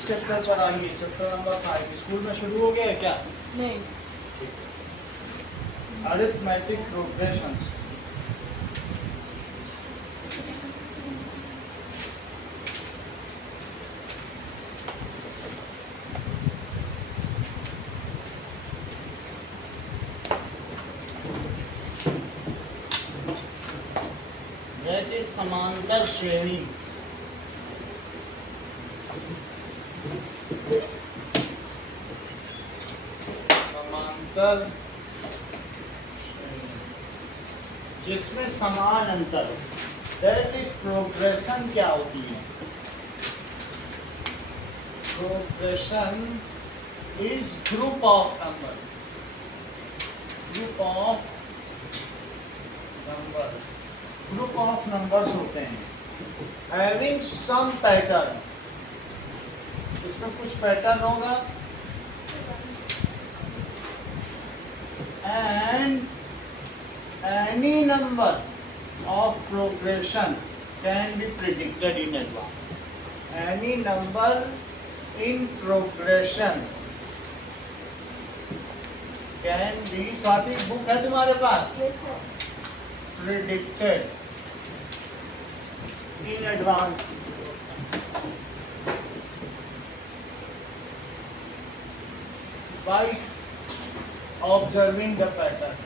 Chapter पर आइए, chapter number 5 school में शुरू हो गया है क्या? नहीं। Arithmetic progressions. दैट इज समांतर श्रेणी। समांतर जिसमें समान अंतर, दैट इज प्रोग्रेशन क्या होती है? Progression is group of number, group of numbers, group of numbers होते हैं हैविंग सम पैटर्न। इसमें कुछ पैटर्न होगा and any number of progression can be predicted in advance. Any number in progression can be, Swati book है तुम्हारे पास? Yes, sir. Predicted in advance. By observing the pattern,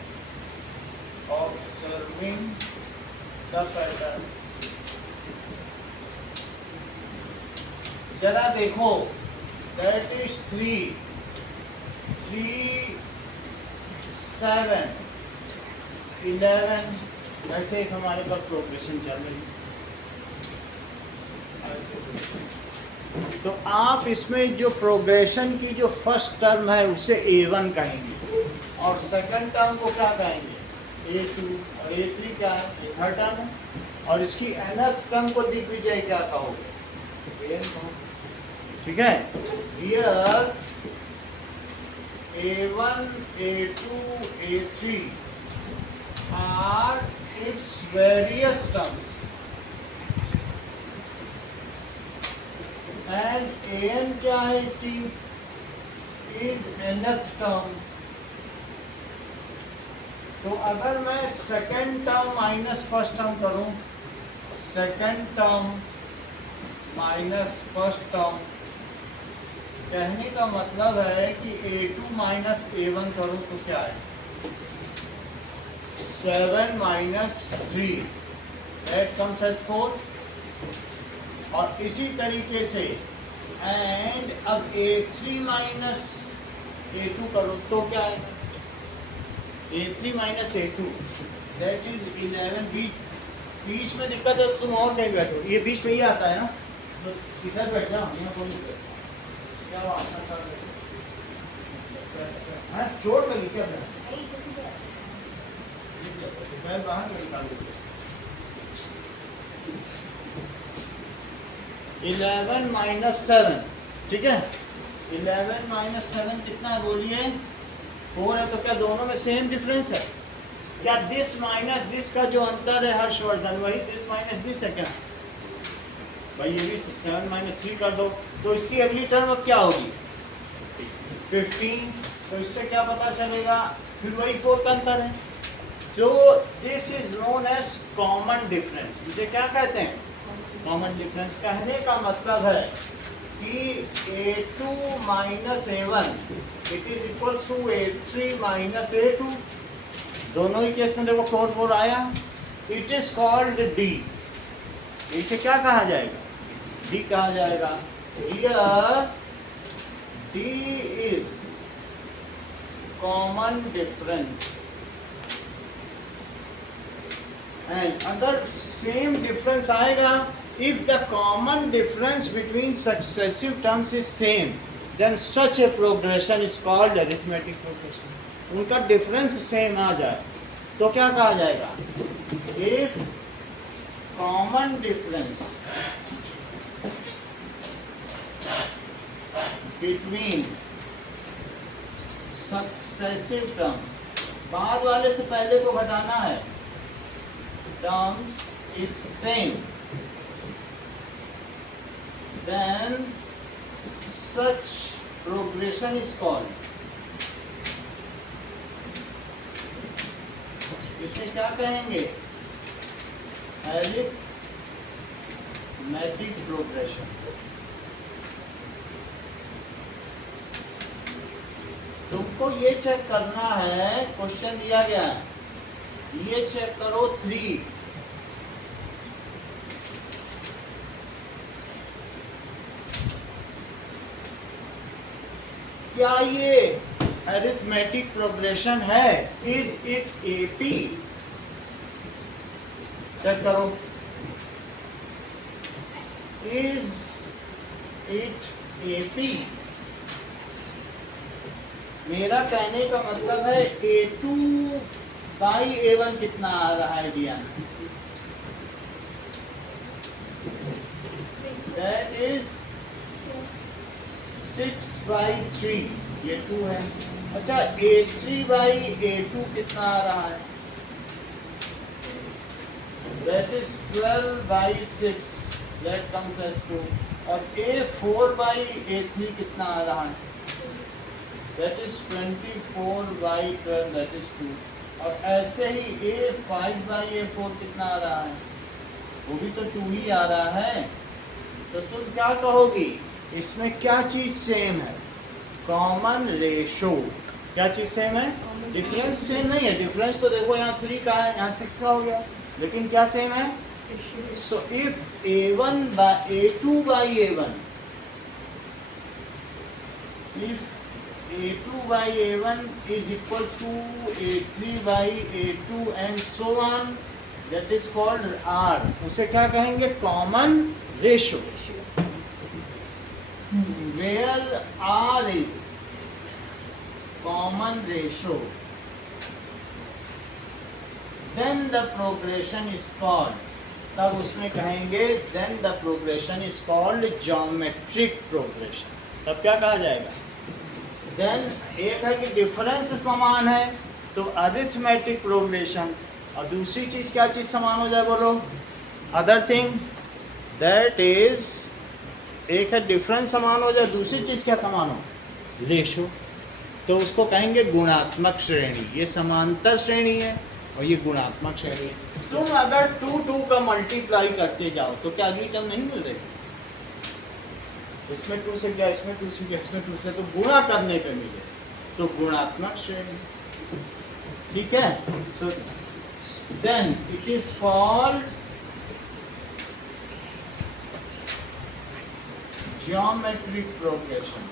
observing the pattern. जरा देखो, that is 3, 7, 11। वैसे एक हमारे पास progression चल रही है। तो आप इसमें जो प्रोग्रेशन की जो फर्स्ट टर्म है उसे A1 कहेंगे और सेकंड टर्म को क्या कहेंगे? A2 और A3 क्या है? ये थर्ड टर्म है। और इसकी nth टर्म को दिग्विजय क्या कहोगे? An कहोगे। ठीक है? Here A1, A2, A3 are its various terms and An क्या है इसकी? Is nth term. तो अगर मैं second term minus first term करूं, second term minus first term, कहने का मतलब है कि A2 माइनस A1 करूं तो क्या है? 7 माइनस 3, दैट कम्स एज 4। और इसी तरीके से एंड अब A3 माइनस A2 करूं तो क्या है? A3 minus A2, that is 11। बीच में दिक्कत है तो तुम और कहीं बैठो, ये बीच में ही आता है ना, तो इधर बैठ जाओ, यहाँ कोई दिक्कत क्या वास्ता है? चोट लगी क्या? पैर बाहर निकाल दीजिए। 11 माइनस 7, ठीक है? 11 माइनस 7 कितना है बोलिए? 4 है। तो क्या दोनों में सेम डिफरेंस है? क्या दिस माइनस दिस का जो अंतर है हर्षवर्धन, वही दिस माइनस दिस है क्या? भाई ये भी 7 माइनस 3 कर दो तो इसकी अगली टर्म अब क्या होगी? 15। तो इससे क्या पता चलेगा? फिर वही 4 का अंतर है। जो this is known as common difference. इसे क्या कहते हैं? Common difference. कहने का मतलब है कि A2 minus A1 it is equals to A3 minus A2। दोनों ही केस में देखो 4 4 आया। It is called D। इसे क्या कहा जाएगा? D कहा जाएगा। Here D is common difference and अगर सेम डिफरेंस आएगा, if the common difference between successive terms is same, then such a progression is called arithmetic progression. उनका डिफरेंस सेम आ जाए तो क्या कहा जाएगा? If common difference between successive terms, बाद वाले से पहले को घटाना है, terms is same, then such progression is called, इसे क्या कहेंगे? Arithmetic progression. तुमको ये चेक करना है, क्वेश्चन दिया गया है, ये चेक करो 3, क्या ये अरिथमेटिक प्रोग्रेशन है? Is it AP? चेक करो, इज इट एपी? मेरा कहने का मतलब है A2 बाई A1 कितना आ रहा है डियान? That is 6/3, ये 2 है। अच्छा, A3 बाई A2 कितना आ रहा है? That is 12/6, that comes as 2। और A4 बाई A3 कितना आ रहा है? That is 24/12, that is 2। और ऐसे ही A5/A4 कितना आ रहा है? वो भी तो 2 ही आ रहा है। तो तुम क्या कहोगी? इसमें क्या चीज सेम है? Common ratio. क्या चीज सेम है? डिफरेंस सेम नहीं है। डिफरेंस तो देखो यहाँ 3 का है, यहाँ 6 का हो गया, लेकिन क्या सेम है? So if A2/A1, if A2/A1 is equals to A3/A2 and so on, that is called R। उसे क्या कहेंगे? Common ratio. Where R is common ratio, then the progression is called, तब उसमें कहेंगे then the progression is called geometric progression। तब क्या कहा जाएगा? then एक है कि डिफरेंस समान है तो अरिथमेटिक प्रोग्रेशन, और दूसरी चीज क्या चीज समान हो जाए? बोलो। अदर थिंग दैट इज, एक है डिफरेंस समान हो जाए, दूसरी चीज क्या समान हो? रेशो। तो उसको कहेंगे गुणात्मक श्रेणी। ये समांतर श्रेणी है और ये गुणात्मक श्रेणी है। तुम अगर 2 का मल्टीप्लाई करते जाओ तो क्या अगली टर्म नहीं मिल रही? इसमें 2 से क्या, इसमें 2 से क्या, इसमें 2 से, तो गुणा करने पे मिले तो गुणात्मक श्रेणी। ठीक है? So then it is called geometric progression।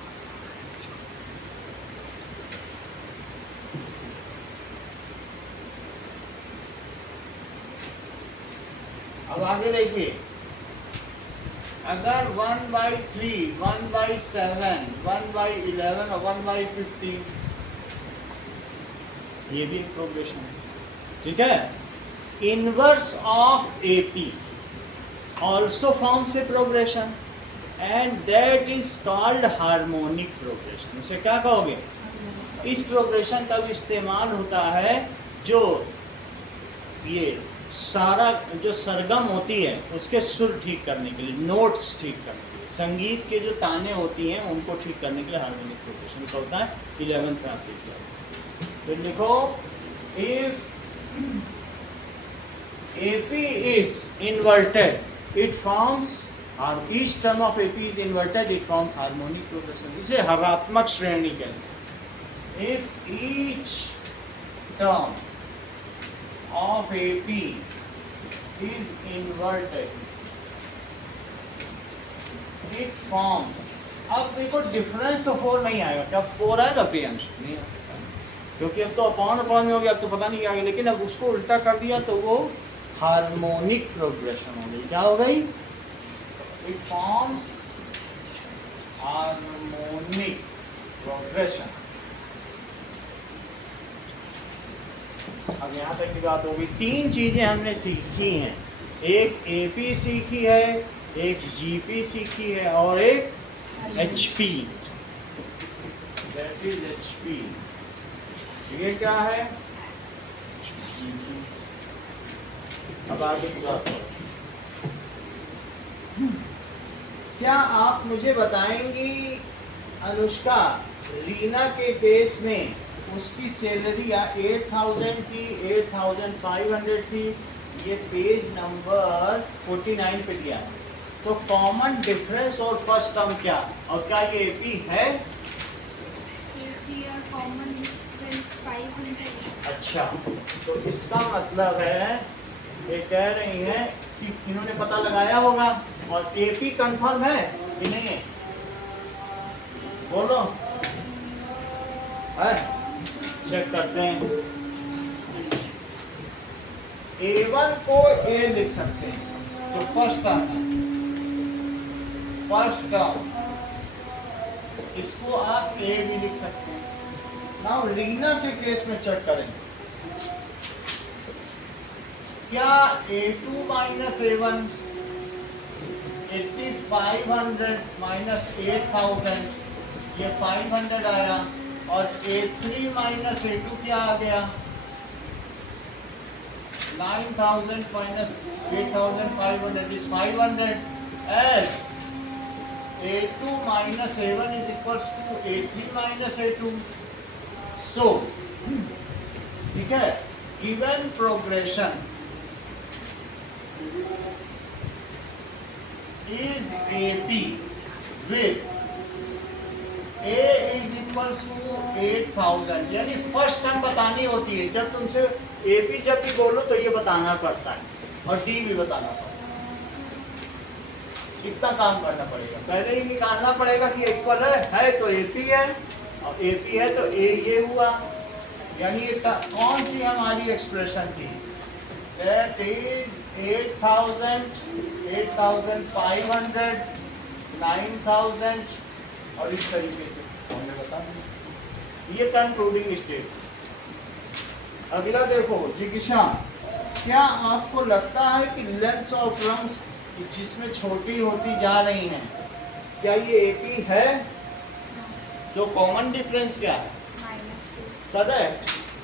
अब आगे देखिए, अगर 1/3, 1/7, 1/11 और 1/15, ये भी एक प्रोग्रेशन है। ठीक है? Inverse of AP also forms a progression and that is called harmonic progression. उसे क्या कहोगे? इस प्रोग्रेशन का भी इस्तेमाल होता है जो ये सारा जो सरगम होती है उसके सुर ठीक करने के लिए, नोट्स ठीक करने के लिए, संगीत के जो ताने होती हैं उनको ठीक करने के लिए हार्मोनिक प्रोग्रेशन का होता है। 11th क्लास से तो लिखो, if AP is inverted, it forms, or each term of AP is inverted, it forms harmonic progression। इसे हरात्मक श्रेणी कहते हैं। If each term of AP is inverted, it forms, अब देखो डिफरेंस तो 4 नहीं आएगा। क्या 4 आएगा प्रियांश? नहीं आ सकता, क्योंकि अब तो अपॉन में हो गया, अब तो पता नहीं क्या आएगा। लेकिन अब उसको उल्टा कर दिया तो वो हार्मोनिक प्रोग्रेशन हो गई। क्या हो गई? It forms harmonic progression. अब यहाँ तक की बात होगी। 3 चीजें हमने सीखी हैं, एक AP सीखी है, एक GP सीखी है और एक HP। That is HP। ये क्या है? अब आगे की बात करो। क्या आप मुझे बताएंगी अनुष्का, रीना के केस में उसकी सैलरी 8,000 थी, 8,500 थी। ये पेज नंबर 49 पे दिया है। तो कॉमन डिफरेंस और फर्स्ट टर्म क्या, और क्या ये एपी है? Common difference 500। अच्छा, तो इसका मतलब है ये कह रही हैं कि इन्होंने पता लगाया होगा, और एपी कंफर्म है कि नहीं है? बोलो, है? चेक करते हैं। A1 को A लिख सकते हैं, तो फर्स्ट टर्म है, फर्स्ट टर्म, इसको आप A भी लिख सकते हैं। नाउ रीना के केस में चेक करें, क्या A2 माइनस A1 8500 माइनस 8000, ये 500 आया, और A3 माइनस A2 क्या आ गया? 9000 minus 8500 is 500, as A2 minus A1 is equals to A3 minus A2। So ठीक है, given progression is AP with A is equals to 8,000, यानी फर्स्ट टर्म बतानी होती है। जब तुमसे AP जब भी बोलो तो ये बताना पड़ता है, और D भी बताना पड़ता है। कितना काम करना पड़ेगा, पहले ही निकालना पड़ेगा कि इक्वल है तो AP है, और AP है तो A ये हुआ, यानी ये कौन सी हमारी एक्सप्रेशन थी? That is 8,000, 8,500, 9,000, और इस तरीके से हमने बता दिया। ये कंक्लूडिंग स्टेट। अगला देखो जिज्ञासा, क्या आपको लगता है कि लेंथ ऑफ रंग्स जिसमें छोटी होती जा रही हैं, क्या ये एपी है? तो कॉमन डिफरेंस क्या है? -2। करेक्ट,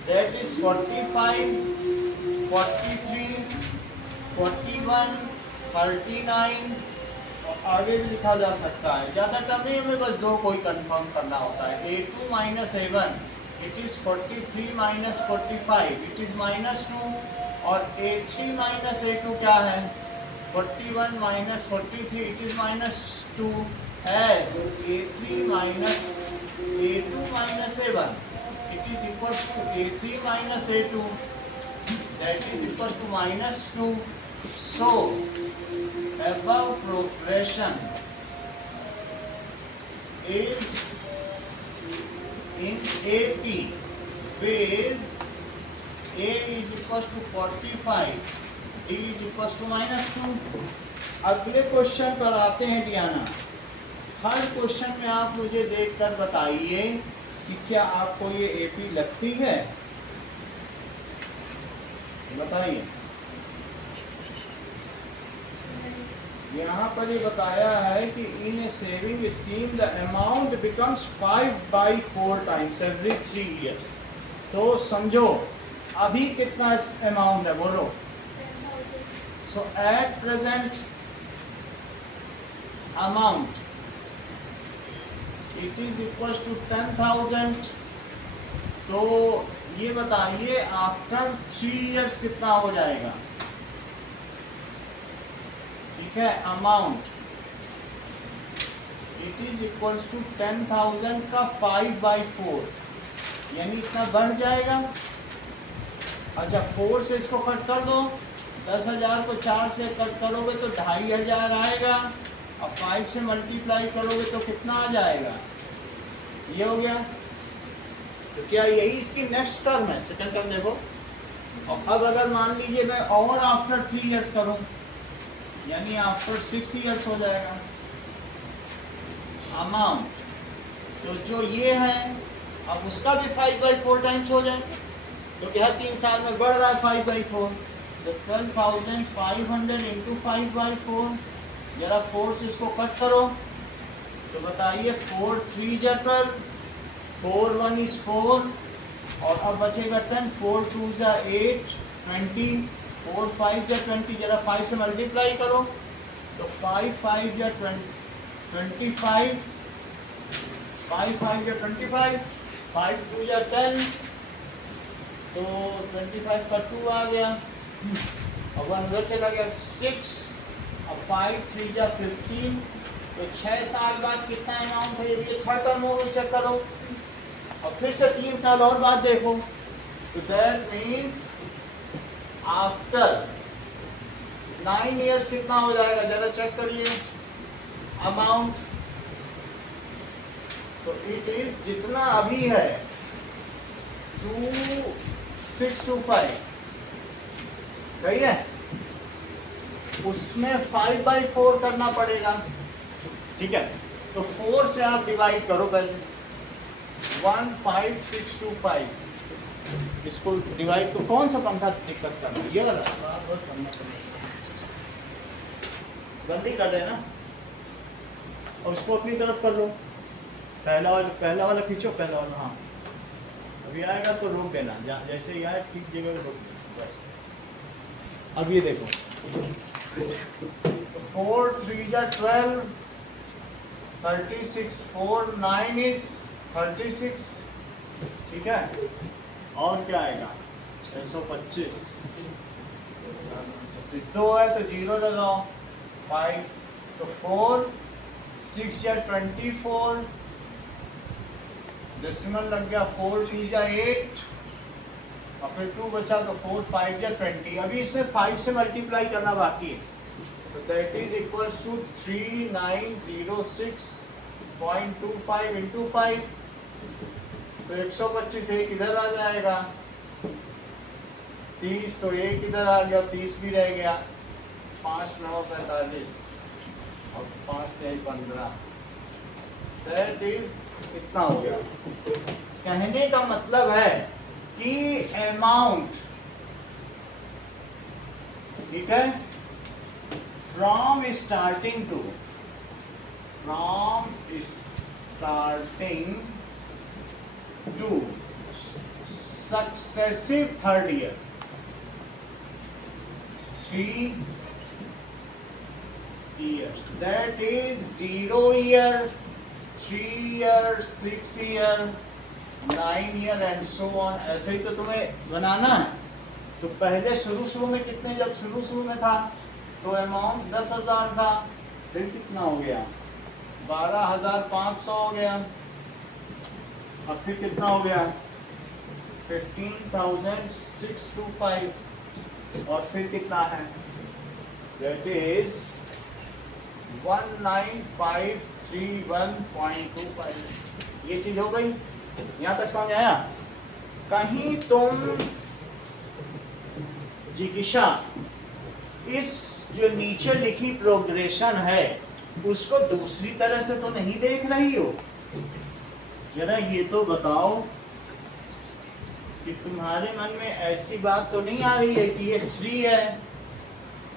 दैट इज 45, 43, 41, 39, और आगे भी लिखा जा सकता है। ज़्यादा टर्म नहीं, हमें बस दो कोई कंफर्म करना होता है। A2 minus A1 it is 43 minus 45 it is -2, और A3 माइनस A2 क्या है? 41 minus 43 it is -2, as A3 minus A2 minus A1 it is equals to A3 minus A2, that is equal to -2. So above progression is in AP with A is equal to 45, D is equal to -2. अगले question पर आते हैं Diana. हर question में आप मुझे देखकर बताइए कि क्या आपको ये AP लगती है, बताइए। यहाँ पर ये बताया है कि in a saving scheme the amount becomes 5/4 times every 3 years। तो समझो अभी कितना अमाउंट है, बोलो। So at present amount it is equal to 10,000। तो ये बताइए आफ्टर 3 years कितना हो जाएगा? ठीक है, amount it is equals to 10,000 का 5/4, यानी इतना बढ़ जाएगा। अच्छा, 4 से इसको कट कर दो, 10,000 को 4 से कट करोगे तो 2,500 आएगा, और 5 से मल्टीप्लाई करोगे तो कितना आ जाएगा? ये हो गया। तो क्या यही इसकी नेक्स्ट टर्म है? सेकंड टर्म देखो। और अब अगर मान लीजिए मैं और आफ्टर 3 years करूं, यानी आफ्टर 6 years हो जाएगा अमाउंट। तो जो ये है अब उसका भी 5/4 टाइम्स हो जाए, तो क्या 3 साल में बढ़ रहा है 5/4। तो 12,500 इंटू 5/4, जरा 4 से इसको कट करो तो बताइए 4 3 जा 12, 4 1 is 4, और अब बचेगा 10, 4 2 जा 8, 20, 4 5 जा 20, जरा 5 से मल्टीप्लाई करो तो 5 5 जा 25, 5 5 या 25, 5 2 या 10, तो 25 का 2 आ गया, अब अंदर चला गया 6, अब 5 3 या 15, तो 6 साल बाद कितना अमाउंट है, ये थर्ड टर्म हो गई, चेक करो। और फिर से 3 साल और बाद देखो, तो दैट मीन्स आफ्टर 9 इयर्स कितना हो जाएगा, जरा चेक करिए अमाउंट। तो इट इज जितना अभी है 2625, सही है, उसमें 5/4 करना पड़ेगा, ठीक है। तो 4 से आप डिवाइड करो पहले, 15625, इसको डिवाइड तो कौन सा पंखा दिक्कत कर रहा है, ये वाला बहुत करना पड़ेगा, गलती कर देना, और उसको अपनी तरफ कर लो, पहला वाला खींचो, पहला वाला, हाँ अभी आएगा तो रोक देना, जैसे ही आए ठीक जगह रोक देना बस। अब ये देखो 4 3 या 12, 36, 4 9 इज 36, ठीक है। और क्या आएगा 625, 2 है तो 0 लगाओ, 5 तो 4 6 या 24, डेसिमल लग गया, 4 3 या 8, और फिर 2 बचा तो 4 5 या 20। अभी इसमें 5 से मल्टीप्लाई करना बाकी है, तो that is equals to 3906.25 into 5, तो 125 एक इधर आ जाएगा, 30 तो एक इधर आ गया, 30 भी रह गया, 5 9 45 और 5 3 15, दैट इज इतना हो गया। कहने का मतलब है कि अमाउंट, ठीक है, from starting two successive third year, 3 years, that is 0 year, 3 year, 6 year, 9 year and so on। ऐसे ही तो तुम्हें बनाना है। तो पहले शुरू में कितने, जब शुरू में था तो अमाउंट 10,000 था, फिर कितना हो गया 12,500 हो गया, अब फिर कितना हो गया 15,625, और फिर कितना है, that is 19,531.25। ये चीज हो गई, यहां तक समझ आया। कहीं तुम जिज्ञासा इस जो नीचे लिखी प्रोग्रेशन है उसको दूसरी तरह से तो नहीं देख रही हो, जरा ये तो बताओ कि तुम्हारे मन में ऐसी बात तो नहीं आ रही है कि ये 3 है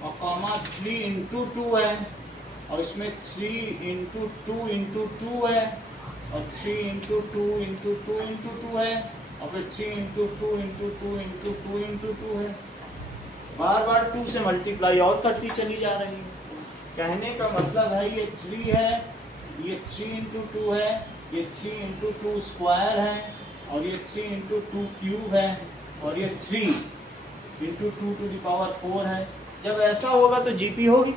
और कॉमा 3 इंटू 2 है, और इसमें 3 इंटू 2 इंटू 2 है, और 3 इंटू 2 इंटू 2 इंटू 2 है, और फिर 3 इंटू 2 इंटू 2 इंटू 2 इंटू 2 है, बार बार 2 से मल्टीप्लाई और करती चली जा रही है। कहने का मतलब है ये 3 है, ये 3 इंटू 2 है, ये 3 इंटू 2 स्क्वायर है, और ये 3 इंटू 2 क्यूब है, और ये 3 इंटू 2 टू द पावर 4 है। जब ऐसा होगा तो जीपी होगी,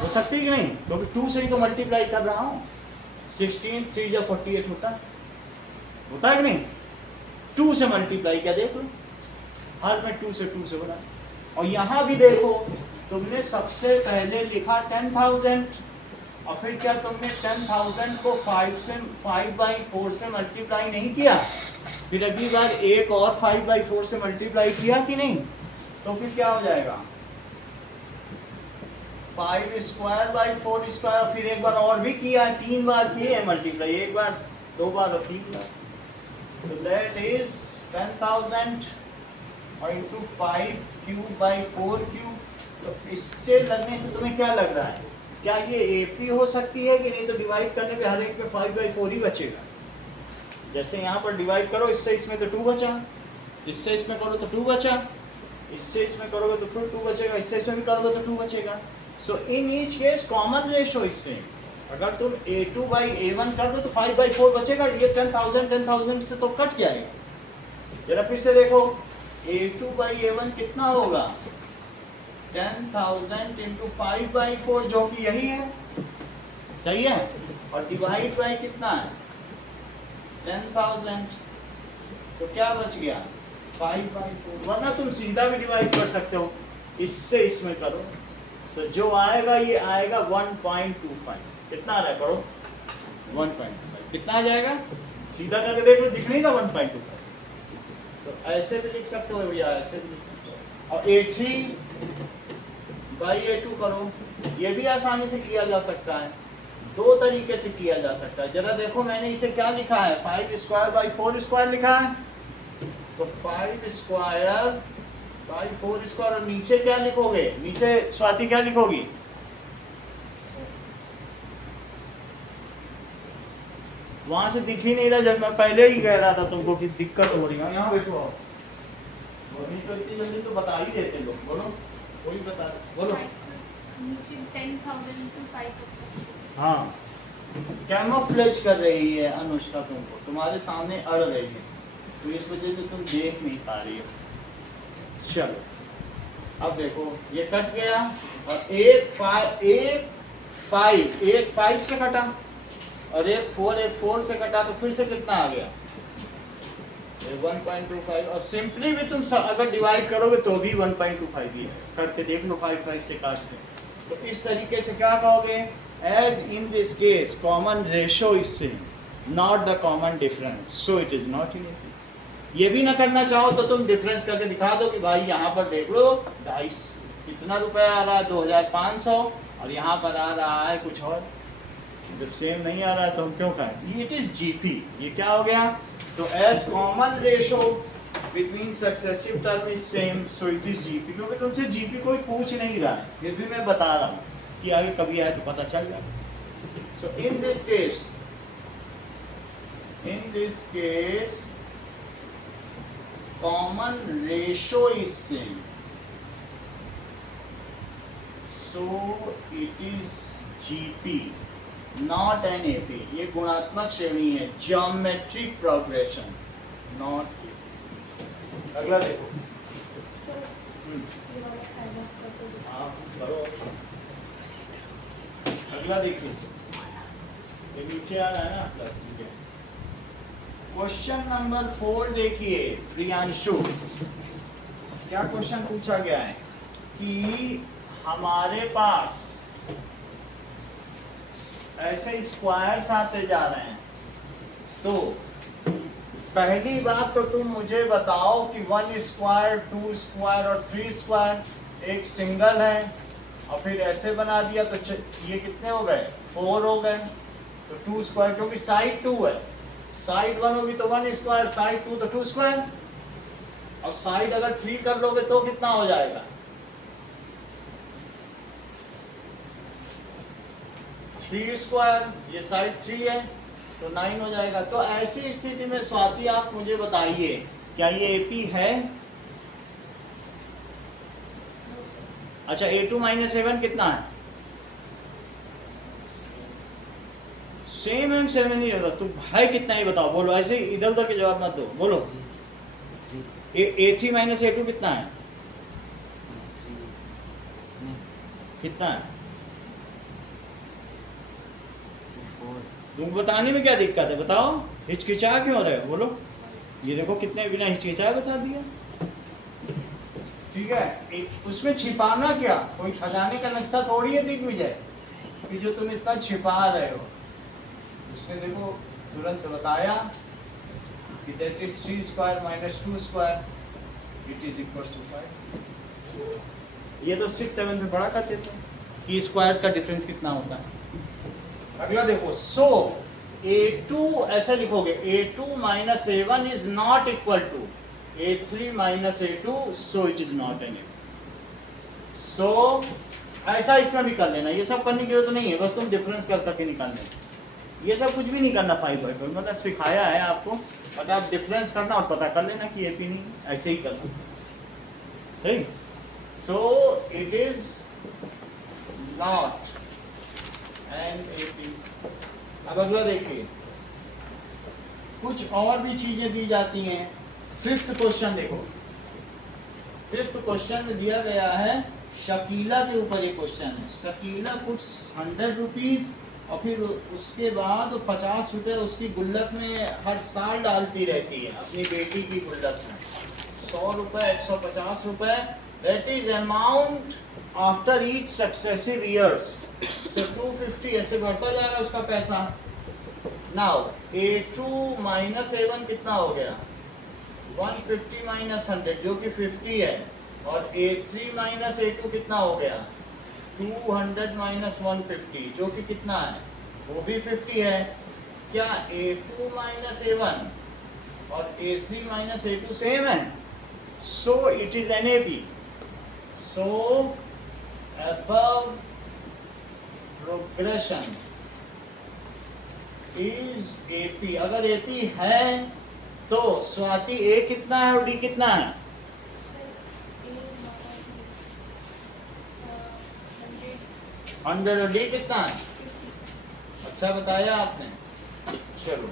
हो सकती है कि नहीं, क्योंकि 2 से ही तो मल्टीप्लाई कर रहा हूँ। 16 3 या 48 होता है कि नहीं, 2 से मल्टीप्लाई क्या देख लो, हर में 2 से बना। और यहाँ भी देखो, तुमने सबसे पहले लिखा 10,000, और फिर क्या तुमने 10,000 को 5/4 से मल्टीप्लाई नहीं किया, फिर अगली बार एक और 5/4 से मल्टीप्लाई किया कि नहीं, तो फिर क्या हो जाएगा 5 स्क्वायर बाई 4 स्क्वायर, और फिर एक बार और भी किया है, 3 बार किए हैं मल्टीप्लाई, एक बार 2 बार और 3 बार, तो दैट इज 10,000 और इंटू 5 क्यूब बाई 4 क्यूब। तो इससे लगने से तुम्हें क्या लग रहा है, क्या ये एपी हो सकती है कि नहीं, तो डिवाइड करने पे हर एक पे 5/4 ही बचेगा। जैसे यहाँ पर डिवाइड करो, इससे इसमें तो 2 बचा, इससे इसमें करो तो 2 बचा, इससे इसमें करोगे तो फिर 2 बचेगा, इससे इसमें भी करोगे तो 2 बचेगा। So in each case common ratio इससे अगर तुम A2 बाई A1 कर दो तो 5/4 बचेगा। ये 10,000 से तो कट जाएगा। जरा फिर से देखो, A2 बाई A1 कितना होगा? 10,000 इंटू 5/4 जो कि यही है, सही है। और डिवाइड बाई कितना है? 10,000। तो क्या बच गया? 5/4। वरना तुम सीधा भी डिवाइड कर सकते हो, इससे इसमें करो तो जो आएगा ये आएगा 1.25। कितना आ रहा है? करो 1.25 कितना आ जाएगा? सीधा करके देख लो, दिख नहीं ना 1.25। तो ऐसे भी लिख सकते हो भैया, ऐसे भी लिख सकते हो। और A3 बाई A2 करो, ये भी आसानी से किया जा सकता है। दो तरीके से किया जा सकता है। जरा देखो मैंने इसे क्या लिखा है, 5² बाई 4² लिखा है। तो 5² बाई 4²। और नीचे क्या लिखोगे? नीचे स्वाति क्या लिखोगी? वहां से दिख ही नहीं रहा, जब मैं पहले ही कह रहा था तुमको कि दिक्कत हो रही है। यहाँ बैठो आप, नहीं तो इतनी जल्दी तो बता ही देते लोग। बोलो, कोई बता, बोलो। 10,000 to 5. हाँ, कैमोफ्लेज कर रही है अनुष्का तुमको, तुम्हारे सामने अड़ रही है, तो इस वजह से तुम देख नहीं पा रही हो। चलो अब देखो, ये कट गया और एक 5 से कटा और एक 4 से कटा, तो फिर से कितना आ गया? 1.25। और सिंपली भी तुम अगर डिवाइड करोगे तो भी 1.25 ही है। करके देख लो 5 से काट के। तो इस तरीके से क्या कहोगे? As in this case common ratio is same, not the common difference, so it is not in. ये भी ना करना चाहो तो तुम डिफरेंस करके दिखा दो कि भाई यहाँ पर देख लो 2.5 कितना रुपया आ रहा है, 2,500, और यहाँ पर आ रहा है कुछ और। जब सेम नहीं आ रहा है तो हम क्यों कहें? It is GP. ये क्या हो गया? तो as common ratio between successive term is same, so it is GP. क्योंकि तुमसे जीपी कोई पूछ नहीं रहा है, फिर भी मैं बता रहा हूँ कि आगे कभी आए तो पता चल जाए। So in this case common ratio is same, so it is GP not an AP। ये गुणात्मक श्रेणी है, geometric progression not AP। अगला देखो। So, you want to add up करके देखो। हाँ करो। अगला देखिए, ये नीचे आ रहा है ना अगला, ठीक है। क्वेश्चन नंबर 4 देखिए प्रियांशु, क्या क्वेश्चन पूछा गया है कि हमारे पास ऐसे स्क्वायर्स आते जा रहे हैं। तो पहली बात तो तुम मुझे बताओ कि 1² 2² और 3², एक सिंगल है और फिर ऐसे बना दिया तो ये कितने हो गए? 4 हो गए। तो 2², क्योंकि साइड 2 है, साइड 1 होगी तो 1², साइड 2 तो 2², और साइड अगर 3 कर लोगे तो कितना हो जाएगा? 3²। ये साइड 3 है तो 9 हो जाएगा। तो ऐसी स्थिति में स्वाति आप मुझे बताइए, क्या ये एपी है? अच्छा, A2 माइनस A1 कितना है? सेम एंड सेम नहीं होता। तुम है कितना ही बताओ, बोलो। ऐसे इधर उधर के जवाब मत दो, बोलो। A3 माइनस A2 कितना है? कितना है? तुम बताने में क्या दिक्कत है? बताओ, हिचकिचा क्यों रहे हो? बोलो। ये देखो कितने बिना हिचकिचाए बता दिया। ठीक है, उसमें छिपाना क्या? कोई खजाने का नक्शा थोड़ी है दिग्विजय कि जो तुम इतना छिपा रहे हो। उसने देखो तुरंत बताया कि that is 3² minus 2² it is equal to 5। ये तो 6th 7th में पढ़ा करते थे कि स्क्वायर्स का डिफरेंस कितना होता है। अगला देखो, सो A2 ऐसे लिखोगे, A2 minus A1 is not equal to A3 minus A2, so it is not an A। सो ऐसा इसमें भी कर लेना। ये सब करने की जरूरत नहीं है, बस तुम डिफरेंस कर करके निकालना। ये सब कुछ भी नहीं करना 5/4, मतलब सिखाया है आपको, बट आप डिफरेंस करना और पता कर लेना कि एपी नहीं, ऐसे ही करना। ठीक, सो इट इज नॉट NAP। अब अगला देखिए, कुछ और भी चीजें दी जाती हैं। फिफ्थ क्वेश्चन देखो, फिफ्थ क्वेश्चन में दिया गया है शकीला के ऊपर एक क्वेश्चन है। शकीला कुछ 100 रुपीज और फिर उसके बाद 50 रुपए उसकी गुल्लक में हर साल डालती रहती है अपनी बेटी की गुल्लक में। 100 रुपए, 150 रुपए, that is amount after each successive years. So 250 ऐसे बढ़ता जा रहा है उसका पैसा। नाउ A2 माइनस A1 कितना हो गया? 150 माइनस 100 जो कि 50 है, और A3 माइनस A2 कितना हो गया? 200 माइनस 150 जो कि कितना है? वो भी 50 है। क्या A2 माइनस A1 और A3 माइनस A2 सेम है? सो it is NAP। So above progression is AP। अगर AP है तो स्वाति A कितना है और D कितना है? सर ए हमारा 100 और D कितना है? अच्छा बताया आपने। चलो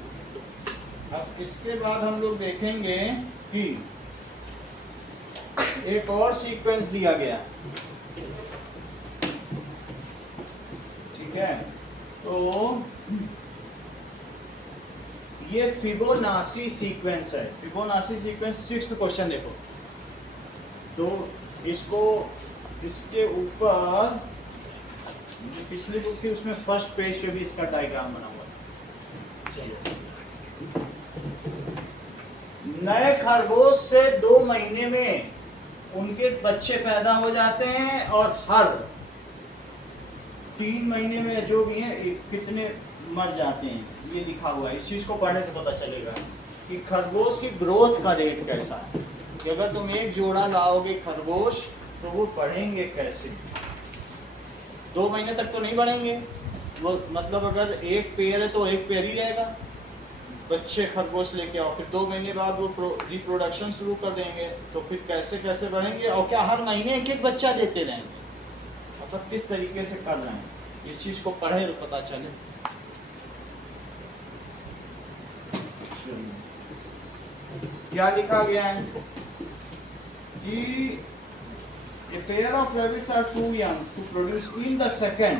अब इसके बाद हम लोग देखेंगे कि एक और सीक्वेंस दिया गया, ठीक है? तो ये फिबोनाची सीक्वेंस है। फिबोनाची सीक्वेंस 6th क्वेश्चन देखो। तो इसको इसके ऊपर पिछले बुक की उसमें फर्स्ट पेज पे भी इसका डायग्राम बना हुआ है। चलिए, नए खरगोश से 2 महीने में उनके बच्चे पैदा हो जाते हैं और हर 3 महीने में जो भी हैं कितने मर जाते हैं, ये लिखा हुआ है। इस चीज को पढ़ने से पता चलेगा कि खरगोश की ग्रोथ का रेट कैसा है। कि अगर तुम एक जोड़ा लाओगे खरगोश तो वो बढ़ेंगे कैसे। 2 महीने तक तो नहीं बढ़ेंगे वो, मतलब अगर एक पेयर है तो एक पेयर ही रहेगा। बच्चे खरगोश लेके आओ, फिर 2 महीने बाद वो रिप्रोडक्शन शुरू कर देंगे, तो फिर कैसे कैसे बढ़ेंगे, और क्या हर महीने एक एक बच्चा देते रहेंगे, मतलब किस तरीके से कर रहे हैं। इस चीज को पढ़े तो पता चले। क्या लिखा गया है कि a pair of rabbits are too young to produce in the second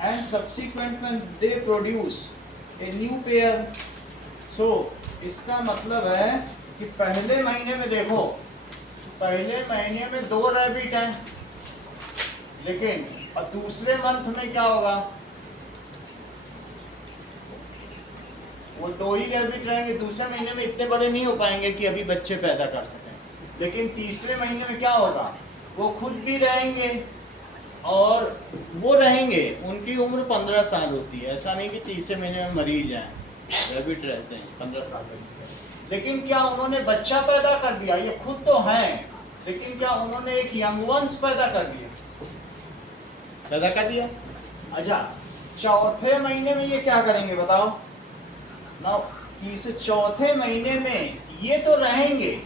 and subsequent when they produce a new pair। so इसका मतलब है कि पहले महीने में देखो, पहले महीने में 2 रैबिट हैं, लेकिन और दूसरे मंथ में क्या होगा? वो 2 ही रैबिट रहेंगे। दूसरे महीने में इतने बड़े नहीं हो पाएंगे कि अभी बच्चे पैदा कर सकें, लेकिन तीसरे महीने में क्या होगा? वो खुद भी रहेंगे और वो रहेंगे, उनकी उम्र 15 साल होती है। ऐसा नहीं कि तीसरे महीने में मरीज हैं, रैबिट रहते हैं 15 साल तक। लेकिन क्या उन्होंने बच्चा पैदा कर दिया? ये खुद तो हैं, लेकिन क्या उन्होंने एक यंग वंस पैदा कर दिया? पैदा कर दिया। अच्छा, चौथे महीने में ये क्या करेंगे बताओ ना? इस चौथे महीने में ये तो रहेंगे,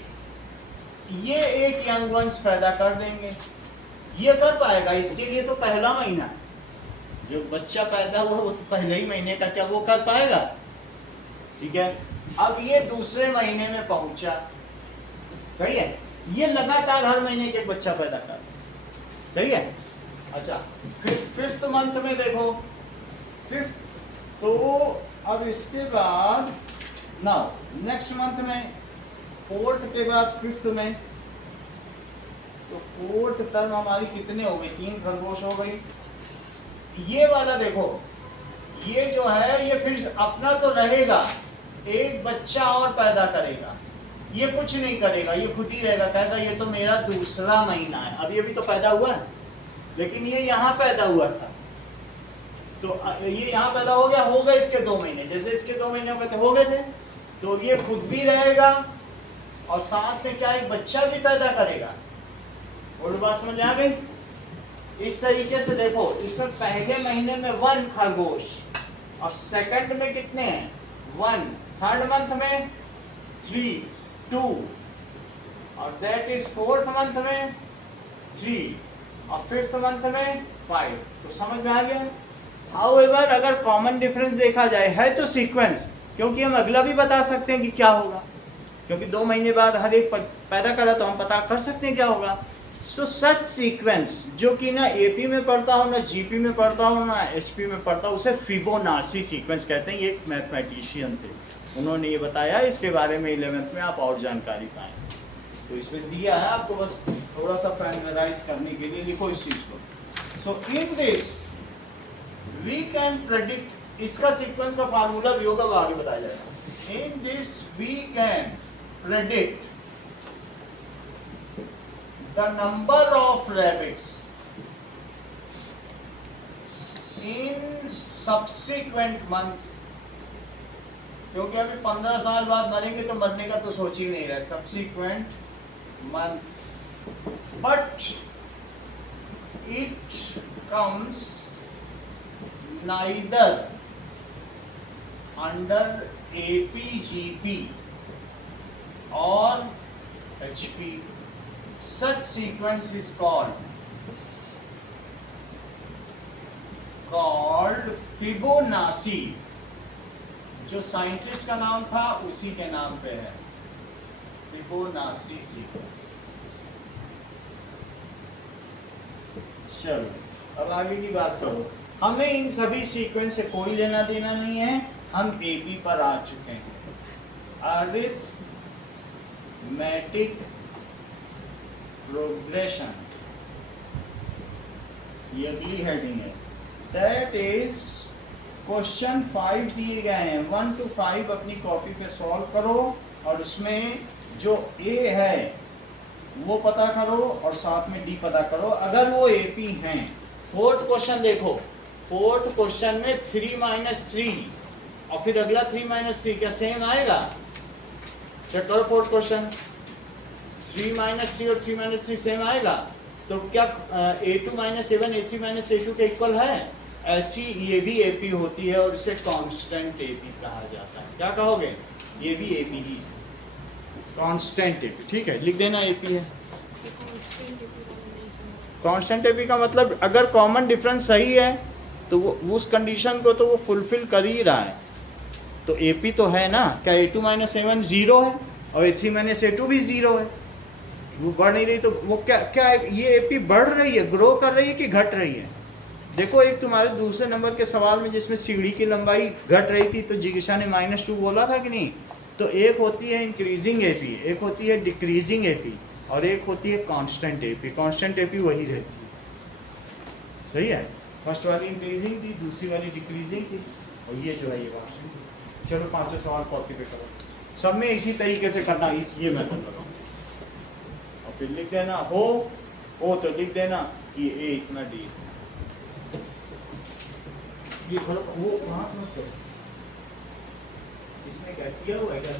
ये एक यंग वंस पैदा कर देंगे। ये कर पाएगा? इसके लिए तो पहला महीना है, जो बच्चा पैदा हुआ वो तो पहले ही महीने का, क्या वो कर पाएगा? ठीक है। अब ये दूसरे महीने में पहुंचा, सही है, ये लगातार हर महीने के बच्चा पैदा कर, सही है। अच्छा, फिर 5th मंथ में देखो, 5th, तो अब इसके बाद नाउ नेक्स्ट मंथ में 4th के बाद 5th में, तो 4th टर्म हमारी कितने हो गई? 3 खरगोश हो गई। ये वाला देखो, ये जो है ये फिर अपना तो रहेगा, एक बच्चा और पैदा करेगा। ये कुछ नहीं करेगा, ये खुद ही रहेगा, कहेगा ये तो मेरा दूसरा महीना है। अब ये भी तो पैदा हुआ है, लेकिन ये यहाँ पैदा हुआ था, तो ये यहाँ पैदा हो गया, हो गए इसके 2 महीने, जैसे इसके 2 महीने हो गए थे, हो गए थे, तो ये खुद भी रहेगा और साथ में क्या एक बच्चा भी पैदा करेगा। और बात समझ आ गई? इस तरीके से देखो, इसमें पहले महीने में 1 खरगोश और सेकंड में कितने हैं? 1, थर्ड मंथ में 3, 2, और दैट इज 4th मंथ में 3 और 5th मंथ में 5। तो समझ में आ गया? हाउएवर अगर कॉमन डिफरेंस देखा जाए है तो सीक्वेंस, क्योंकि हम अगला भी बता सकते हैं कि क्या होगा, क्योंकि 2 महीने बाद हर एक पैदा करा तो हम पता कर सकते हैं क्या होगा। सो सच सीक्वेंस जो कि ना एपी में पढ़ता हो, ना जीपी में पढ़ता हो, ना एसपी में पढ़ता हो, उसे फिबोनाची सीक्वेंस कहते हैं। ये एक मैथमेटिशियन थे, उन्होंने ये बताया, इसके बारे में 11th में आप और जानकारी पाएँ। तो इसमें दिया है आपको, बस थोड़ा सा फैमिलराइज करने के लिए लिखो इस चीज़ को। So in this we can predict, इसका सीक्वेंस का फार्मूला भी होगा, वो आगे बताया जाएगा। In this we can predict the number of rabbits in subsequent months, क्योंकि अभी 15 साल बाद मरेंगे तो मरने का तो सोच ही नहीं रहे, subsequent months, but it comes neither under APGP or HP. Such sequence is called Fibonacci, जो साइंटिस्ट का नाम था उसी के नाम पे है, फिबोनाची सीक्वेंस। चलो अब आगे की बात करो। हमें इन सभी सीक्वेंस से कोई लेना देना नहीं है, हम एपी पर आ चुके हैं। अरिथमेटिक प्रोग्रेशन, ये अगली हेडिंग है। दैट इज क्वेश्चन 5 दिए गए हैं, 1 to 5 अपनी कॉपी पे सॉल्व करो, और उसमें जो ए है वो पता करो और साथ में डी पता करो, अगर वो एपी हैं। फोर्थ क्वेश्चन देखो, फोर्थ क्वेश्चन में 3 - 3 और फिर अगला 3 - 3 क्या सेम आएगा? चेक करो फोर्थ क्वेश्चन, 3 - 3 और 3 - 3 सेम आएगा, तो क्या A2 - A1 A3 - A2 के इक्वल है? ऐसी ये भी एपी होती है और इसे कांस्टेंट एपी कहा जाता है। क्या कहोगे? ये भी एपी ही है, कांस्टेंट एपी। ठीक है, लिख देना एपी है। कांस्टेंट एपी का मतलब अगर कॉमन डिफरेंस सही है तो वो उस कंडीशन को तो वो फुलफिल कर ही रहा है, तो एपी तो है ना। क्या A2 - A1 0 है और A3 - A2 भी 0 है? वो बढ़ नहीं रही तो वो क्या ये एपी बढ़ रही है, ग्रो कर रही है कि घट रही है? देखो, एक तुम्हारे दूसरे नंबर के सवाल में जिसमें सीढ़ी की लंबाई घट रही थी तो जिज्ञासा ने -2 बोला था कि नहीं? तो एक होती है इंक्रीजिंग एपी, एक होती है डिक्रीजिंग एपी, और एक होती है कांस्टेंट एपी। कांस्टेंट एपी वही रहती है, सही है। फर्स्ट वाली इंक्रीजिंग थी, दूसरी वाली डिक्रीजिंग थी, और ये जो है ये कांस्टेंट थी। चलो 5 सवाल कॉपी पे करो, सब में इसी तरीके से करना, ये मैं कर रहा हूँ। और फिर लिख देना हो तो लिख देना कि ए इतना डी, ये वो वहाँ से मत करो, इसमें क्या किया हुआ है क्या?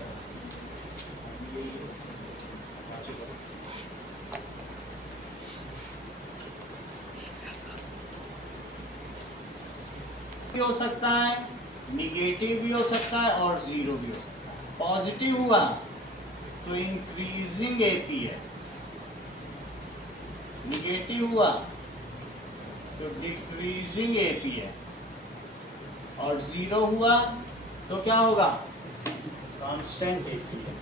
भी हो सकता है, निगेटिव भी हो सकता है और जीरो भी हो सकता है। पॉजिटिव हुआ तो इंक्रीजिंग एपी है, निगेटिव हुआ तो डिक्रीजिंग एपी है, और जीरो हुआ तो क्या होगा? कांस्टेंट एपी है।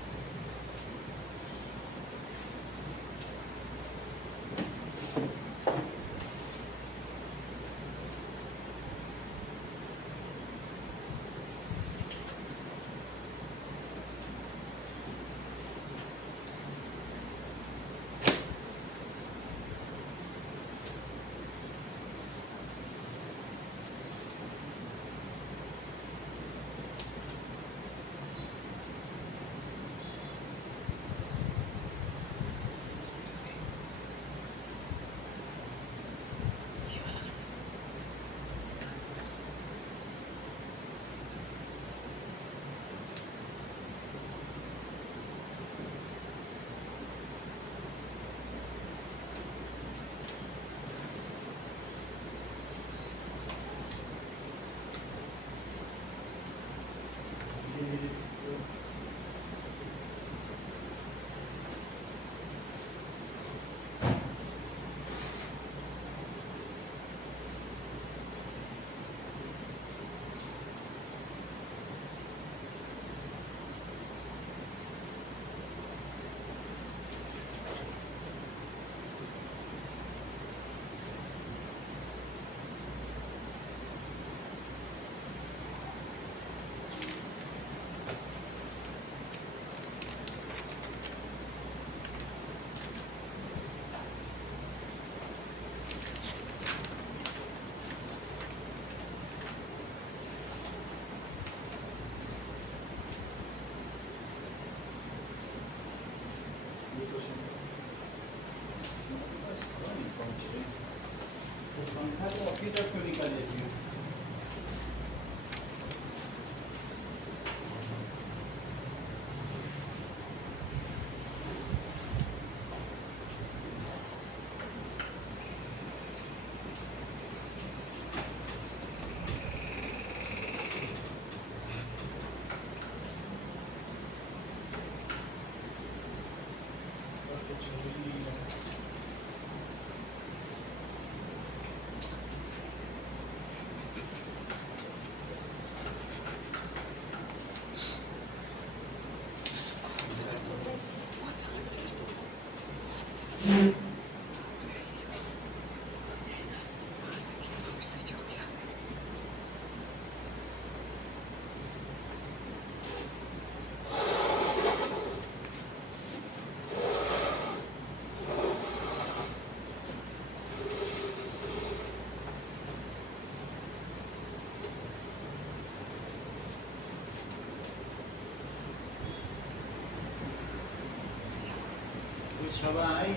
वो अभी तक क्यों निकल लेती हूँ? कुछ हवा आई?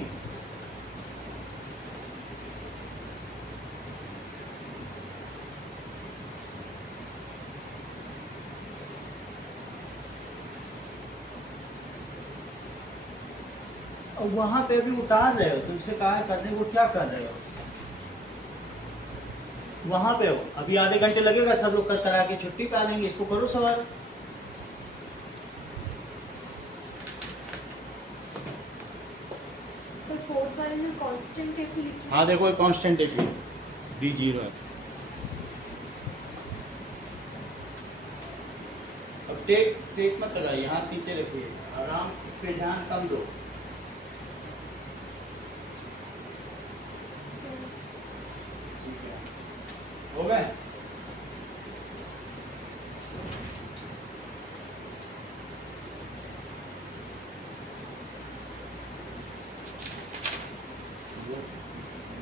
और वहां पे भी उतार रहे हो, तुमसे कहा है करने को, क्या कर रहे हो? वहां पे हो, अभी आधे घंटे लगेगा, सब लोग कर करा के छुट्टी पा लेंगे। इसको करो सवाल। सर फोर्थ वाले में कांस्टेंट एपी लिखा हाँ देखो, कांस्टेंट एपी डी 0 है। अब टेक मत लगाइए, हाथ नीचे रखिए, आराम पे ध्यान कम दो। ठीक है, हो गए?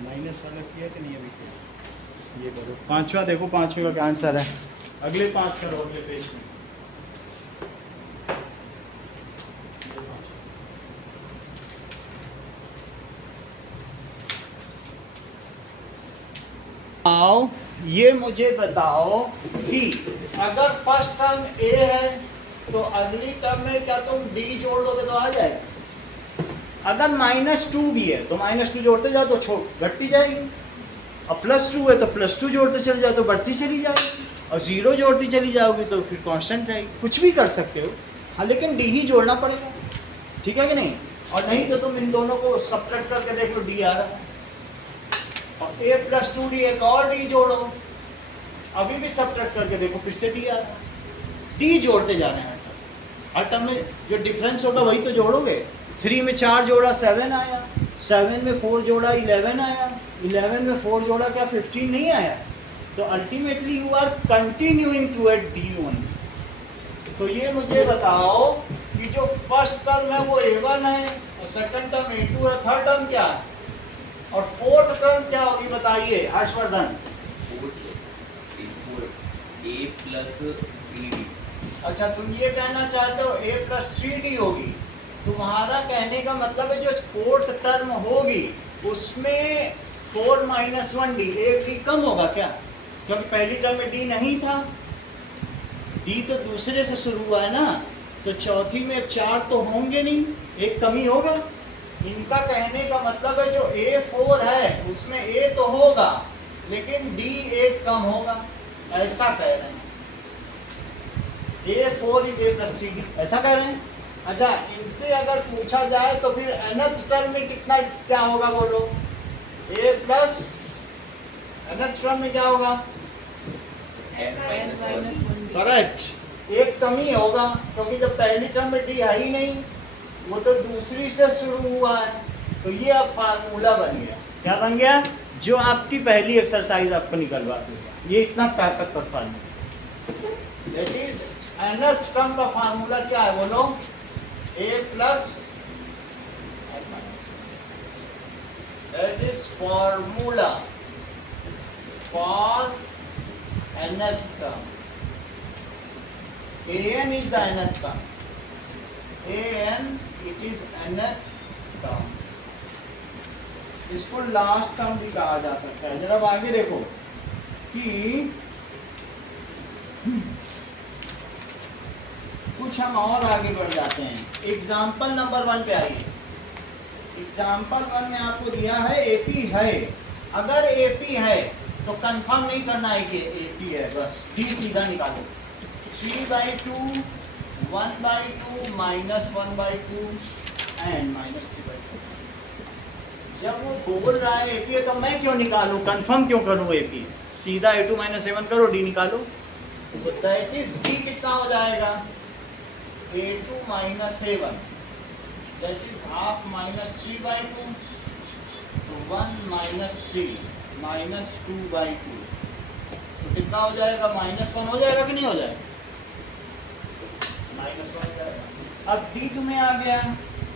माइनस वाला किया कि नहीं अभी किया? ये करो, पांचवा देखो, पांचवे का क्या आंसर है? अगले 5 करो, अगले पेज में। आओ, ये मुझे बताओ कि अगर फर्स्ट टर्म ए है तो अगली टर्म में क्या तुम डी जोड़ दोगे तो आ जाएगा। अगर -2 भी है तो -2 जोड़ते जाओ तो घटती जाएगी, और +2 है तो +2 जोड़ते चले जाओ तो बढ़ती चली जाएगी, और 0 जोड़ती चली जाओगी तो फिर कांस्टेंट रहेगी। कुछ भी कर सकते हो, हाँ, लेकिन डी ही जोड़ना पड़ेगा, ठीक है कि नहीं? और नहीं तो तुम इन दोनों को सब्ट्रैक्ट करके देख लो, डी आ रहा है, और a + 2d एक और डी जोड़ो, अभी भी सब्ट्रैक्ट करके देखो, फिर से डी आ रहा है। डी जोड़ते जाना है हर टर्म में, जो डिफरेंस होगा वही तो जोड़ोगे। 3 में 4 जोड़ा 7 आया, 7 में 4 जोड़ा 11 आया, 11 में 4 जोड़ा क्या 15 नहीं आया? तो ultimately you are continuing to add D only. तो ये मुझे बताओ कि जो फर्स्ट टर्म है वो a1 है, और सेकंड टर्म a2 है, थर्ड टर्म क्या है, और फोर्थ टर्म क्या होगी बताइए हर्षवर्धन? a + 3d। अच्छा, तुम ये कहना चाहते हो a + 3d होगी। तुम्हारा कहने का मतलब है जो फोर्थ टर्म होगी उसमें 4 - 1d, एक डी कम होगा क्या? क्योंकि पहली टर्म में डी नहीं था, डी तो दूसरे से शुरू हुआ है ना, तो चौथी में 4 तो होंगे नहीं, एक कमी होगा। इनका कहने का मतलब है जो A4 है उसमें A तो होगा लेकिन D एक कम होगा, ऐसा कह रहे हैं। A4 इज A + 3D, ऐसा कह रहे हैं। अच्छा, इनसे अगर पूछा जाए तो फिर nth टर्म में कितना क्या होगा बोलो? A + nth टर्म में क्या होगा? करेक्ट, एक कमी होगा, क्योंकि जब पहली टर्म में D है ही नहीं, वो तो दूसरी से शुरू हुआ है। तो ये अब फार्मूला बन गया। क्या बन गया? जो आपकी पहली एक्सरसाइज आपको निकलवा देगा, ये इतना ताकत पर formula. That is nth term का फार्मूला क्या है बोलो? A + that is formula for nth term. an is the nth term. an, it is nth term. इसको लास्ट टर्म भी कहा जा सकता है। जरा अब आगे देखो कि कुछ हम और आगे बढ़ जाते हैं। एग्जाम्पल नंबर 1 पे आइए। एग्जाम्पल 1 में आपको दिया है एपी है। अगर एपी है तो कंफर्म नहीं करना है कि एपी है, बस डी सीधा निकालो। 3/2 1/2 -1/2 एंड -3/2। जब वो बोल रहा है एपी है तो मैं क्यों निकालूं, कंफर्म क्यों करूं एपी? सीधा a2 - a1 करो, डी निकालो। तो दैट इज डी कितना हो जाएगा, a2 - a1, that is half -3/2 तो 1 -3 -2/2 तो कितना हो जाएगा, -1 हो जाएगा कि नहीं हो जाएगा, -1 हो जाएगा। अब डी तुम्हें आ गया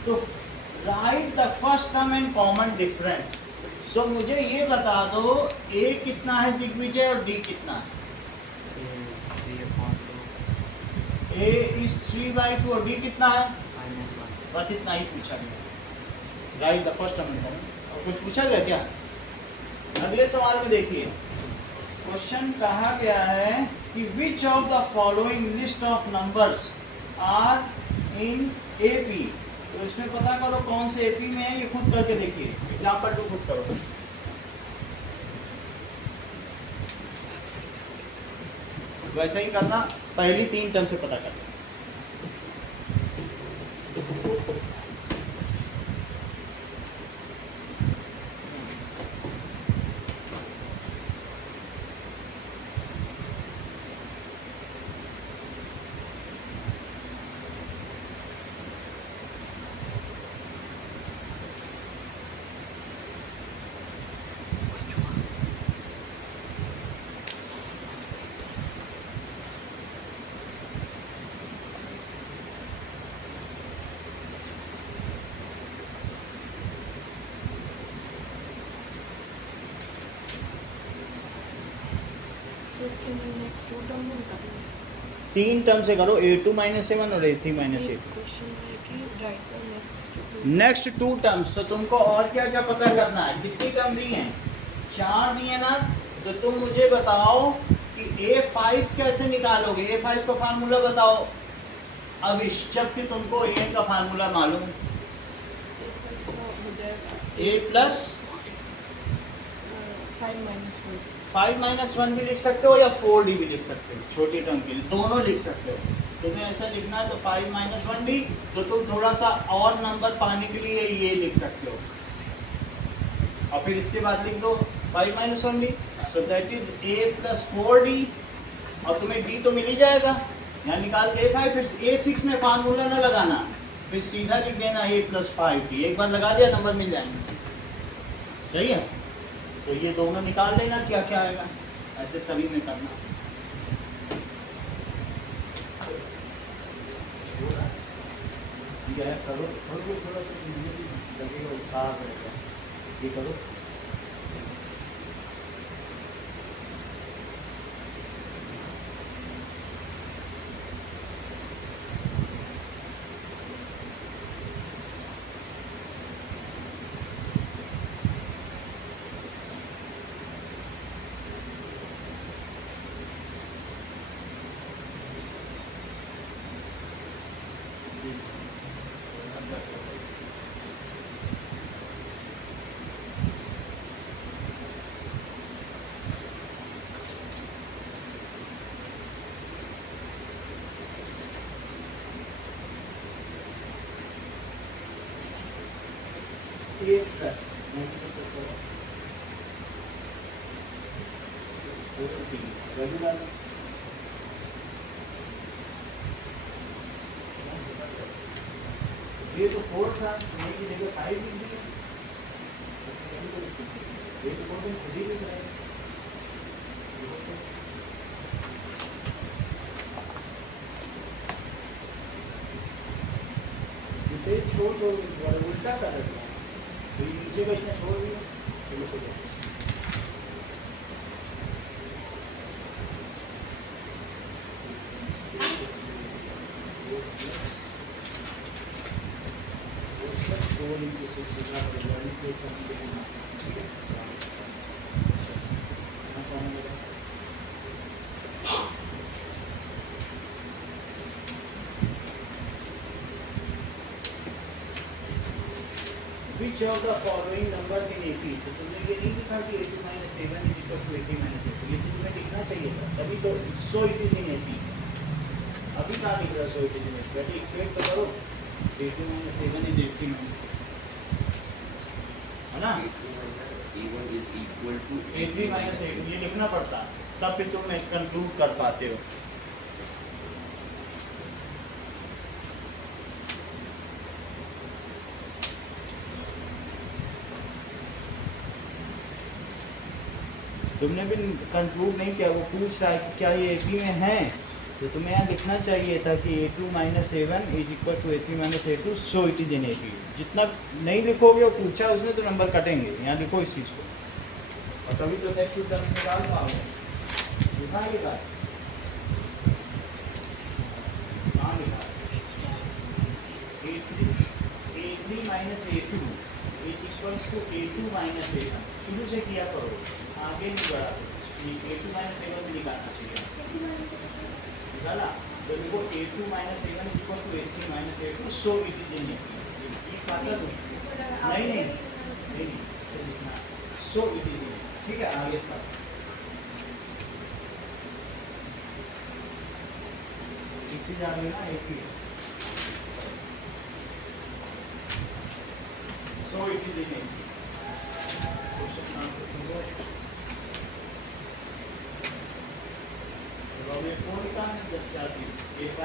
तो write the first term and common difference. So मुझे ये बता दो ए कितना है दिग्विजय और डी कितना है। ए इज 3/2 और डी कितना है, -1। बस इतना ही पूछा गया, right the first term and common. और कुछ पूछा गया क्या? अगले सवाल में देखिए, क्वेश्चन कहा गया है कि which of the following list of numbers are in AP. तो इसमें पता करो कौन से एपी में है, ये खुद करके देखिए। एग्जाम्पल 2 खुद करो। वैसे ही करना, पहली 3 टर्म से पता करना। So इसके लिए next 2 term में निकालना है। 3 टर्म से करो, a2 - a1 और a3 - a2। क्वेश्चन है कि राइट द नेक्स्ट 2 टर्म्स। तो तुमको और क्या क्या पता करना है, कितनी टर्म दी हैं, 4 दिए ना। तो तुम मुझे बताओ कि a5 कैसे निकालोगे, a5 का फार्मूला बताओ। अब इस जबकि तुमको an का फार्मूला मालूम, हो जाएगा a प्लस 5 - 1। 5 - 1 भी लिख सकते हो या 4d भी लिख सकते हो, छोटी टर्म के लिए दोनों लिख सकते हो। तुम्हें ऐसा लिखना है तो 5 - 1d, तो तुम थोड़ा सा और नंबर पाने के लिए ये लिख सकते हो, और फिर इसके बाद लिख दो 5 - 1d। So that is a plus 4d, और तुम्हें d तो मिल ही जाएगा। यहाँ निकाल के a5, फिर a6 में फार्मूला ना लगाना, फिर सीधा लिख देना a प्लस 5d। एक बार लगा दिया नंबर मिल जाएंगे, सही है। तो ये दोनों निकाल लेना क्या क्या आएगा, ऐसे सभी में करना। ये करो, थोड़ा सा लगेगा, उत्साह रहेगा, ये करो। a plus ये तो 4 था, ये की जगह 5 लिख दिया। ये तो बहुत खुद ही लिख रहा है। छोड़ उल्टा कर रहे हैं, तो ये नीचे का इतना छोड़ दिया, चलो छोड़ दो। Which of the following numbers in AP? तो तुमने ये नहीं लिखा कि A2 minus A1 is equal to A3 minus A2, ये तुम्हें लिखना चाहिए था, तभी तो so it is in AP। अभी कहाँ लिख रहा है so it is in AP? बेटे इक्वेट तो करो, A2 minus A1 is A3 minus A2, है ना? A1 is equal to A3 minus A2 ये लिखना पड़ता, तब फिर तुम कंक्लूड कर पाते हो। तुमने भी कंक्लूड नहीं किया, वो पूछ रहा है कि क्या ये AP में है, तो तुम्हें यहाँ लिखना चाहिए था कि A2 minus A1 is equal to A3 minus A2 so it is in AP। जितना नहीं लिखोगे वो पूछा उसने तो नंबर कटेंगे, यहाँ लिखो इस चीज़ को, और तभी तो नेक्स्ट टू टर्म्स निकाल पाओगे। लिखा है ये बात, कहाँ लिखा है? A3 minus A2 is equals to A2 minus A1, शुरू से किया करो, आगे नहीं बढ़ा, A2 minus A1 भी निकालना चाहिए, निकाला तो देखो A2 minus A1 is equal to A3 minus A2 so it is in AP। ये पाता तुम नहीं नहीं नहीं इसे लिखना so it is in AP, ठीक है? आगे इसका AP जा रही है ना, AP so it is in AP। Question answer मैं फोन निकालना चाहती हूँ, A5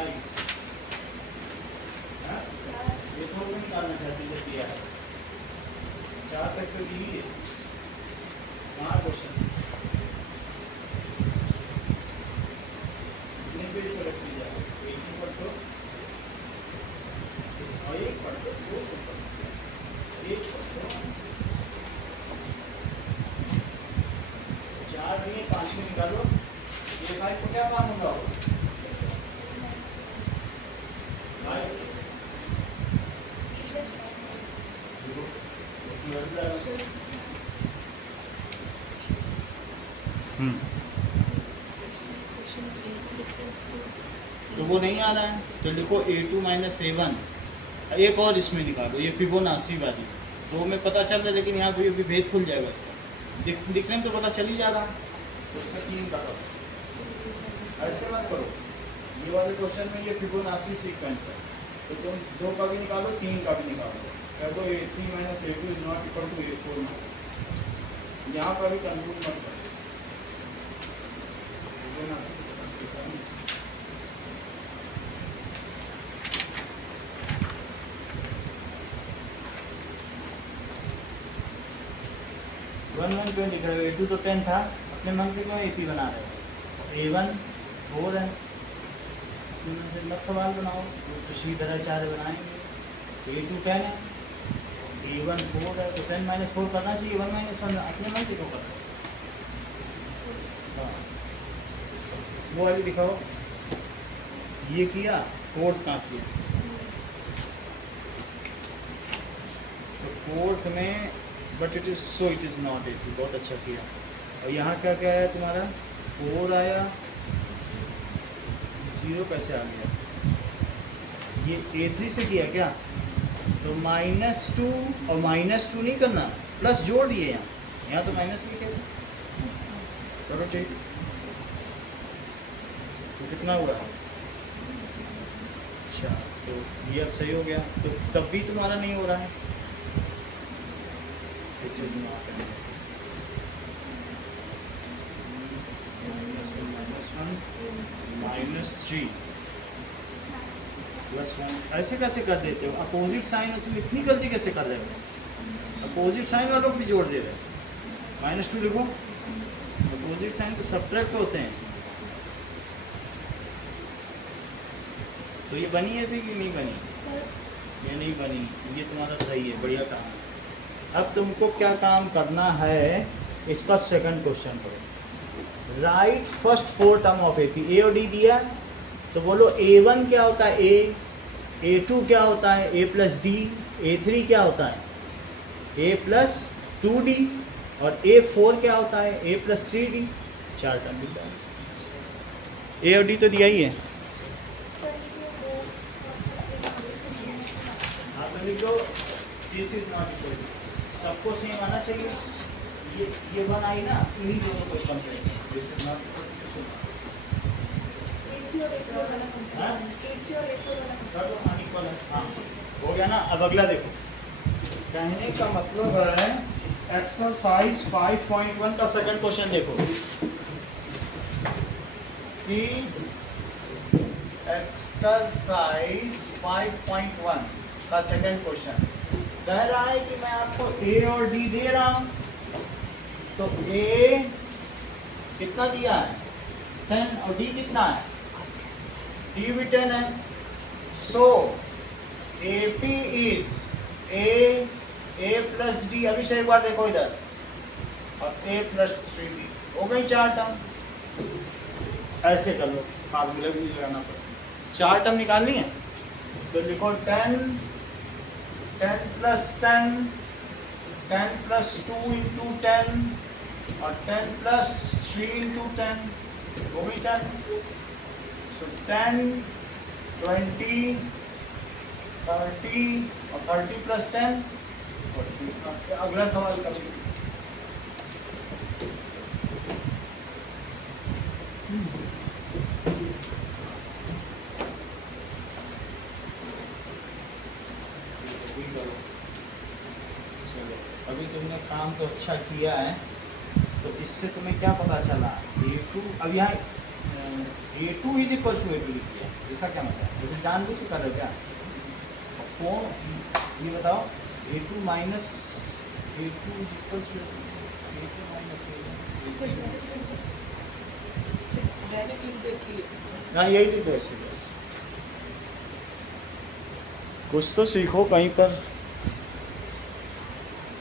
A4 में निकालना चाहती हूँ, जब दिया है 4 तक तो दी है, कहाँ क्वेश्चन कितने पेज पर रख दिया? एक ही पढ़ दो और एक पढ़ दो, दो पढ़ दो, एक पढ़ दो, 4 नहीं 5 में निकालो। ये भाई को क्या मानूंगा वो? भाई तो वो नहीं आ रहा है तो लिखो A2 minus A1, एक और इसमें निकालो, ये फिबोनाची वाली, तो में पता चल रहा है, लेकिन यहाँ पे भी भेद खुल जाएगा इसका, दिखने में तो पता चल ही जा रहा है, तो उसमें 3 का ऐसे मत करो। ये वाले क्वेश्चन में ये फिबोनाची सीक्वेंस है, तो तुम 2 का भी निकालो, 3 का भी निकालो, कह दो A3 minus A2 is not equal to A4 minus। यहाँ पर भी कंक्लूड मत करो, फिबोनाची वन क्यों लिख रहे हो? A2 तो 10 था, अपने मन से क्यों AP बना रहे हो? A1 4 है, अपने मन से मत सवाल बनाओ, तो सीधा आचार्य बनाएंगे। A2 10 है, A1 4 है, तो 10 minus 4 करना चाहिए, 1 minus 1 अपने मन से क्यों करना है? हाँ वो वाली दिखाओ, ये किया, 4th कहाँ किया? तो 4th में but it is so it is not AP, बहुत अच्छा किया। और यहाँ क्या क्या है तुम्हारा? 4 आया, 0 कैसे आ गया? ये A3 से किया क्या? तो -2 और -2 नहीं करना, प्लस जोड़ दिए यहाँ तो माइनस लिखे, चलो ठीक, तो कितना हुआ? अच्छा, तो ये अब सही हो गया, तो तब भी तुम्हारा नहीं हो रहा है, it is not -1 -3 +1 ऐसे कैसे कर देते हो? अपोजिट साइन हो, तुम इतनी गलती कैसे कर रहे हो? अपोजिट साइन वालों को भी जोड़ दे रहे हैं, -2 लिखो, अपोजिट साइन तो सब्ट्रैक्ट होते हैं, तो ये बनी है भी कि नहीं बनी? ये नहीं बनी, ये तुम्हारा सही है, बढ़िया काम है। अब तुमको क्या काम करना है, इसका सेकंड क्वेश्चन करो, right first 4 term of AP। A और D दिया, तो बोलो A1 क्या होता है? A, A2 क्या होता है? A + D, A3 क्या होता है? A + 2D, और A4 क्या होता है, A + 3D, 4 टर्म दिख जाएगा। A और D तो दिया ही है। सर इसमें दो हाँ तो लिख दो this is not equal to, सबको सेम आना चाहिए। ये वन आई ना, इन्हीं दोनों को कम करेंगे, this is not equal to. हाँ? कर दो अनइक्वल है, हाँ हो गया ना। अब अगला देखो, कहने का मतलब है एक्सरसाइज 5.1 का सेकंड क्वेश्चन देखो कि एक्सरसाइज 5.1 का सेकंड क्वेश्चन कह रहा है कि मैं आपको ए और डी दे रहा हूं, तो ए कितना दिया है 10 और डी कितना है, डी भी 10 है। So A P is A plus D, अभी से एक बार देखो इधर, और ए प्लस 3डी हो गई 4 टर्म। ऐसे कर लो, फार्मूले भी लगाना पड़ेगा, 4 टर्म निकालनी है तो लिखो 10 प्लस 10, 10 प्लस 2 इंटू 10 और 10 प्लस 3 इंटू 10 हो गई 4। सो 10, 20, 30 और 30 प्लस 10 40। अगला सवाल करो। चलो अभी तुमने काम तो अच्छा किया है, तो इससे तुम्हें क्या पता चला, A2 अब यहाँ A2 is equal to A2 लिख दिया, इसका क्या मतलब है, जैसे जानबूझ के कर रहे हो क्या, कौन ये बताओ, A2 minus A2 is equal to A2 minus हाँ यही लिख दो ऐसे बस, कुछ तो सीखो कहीं पर।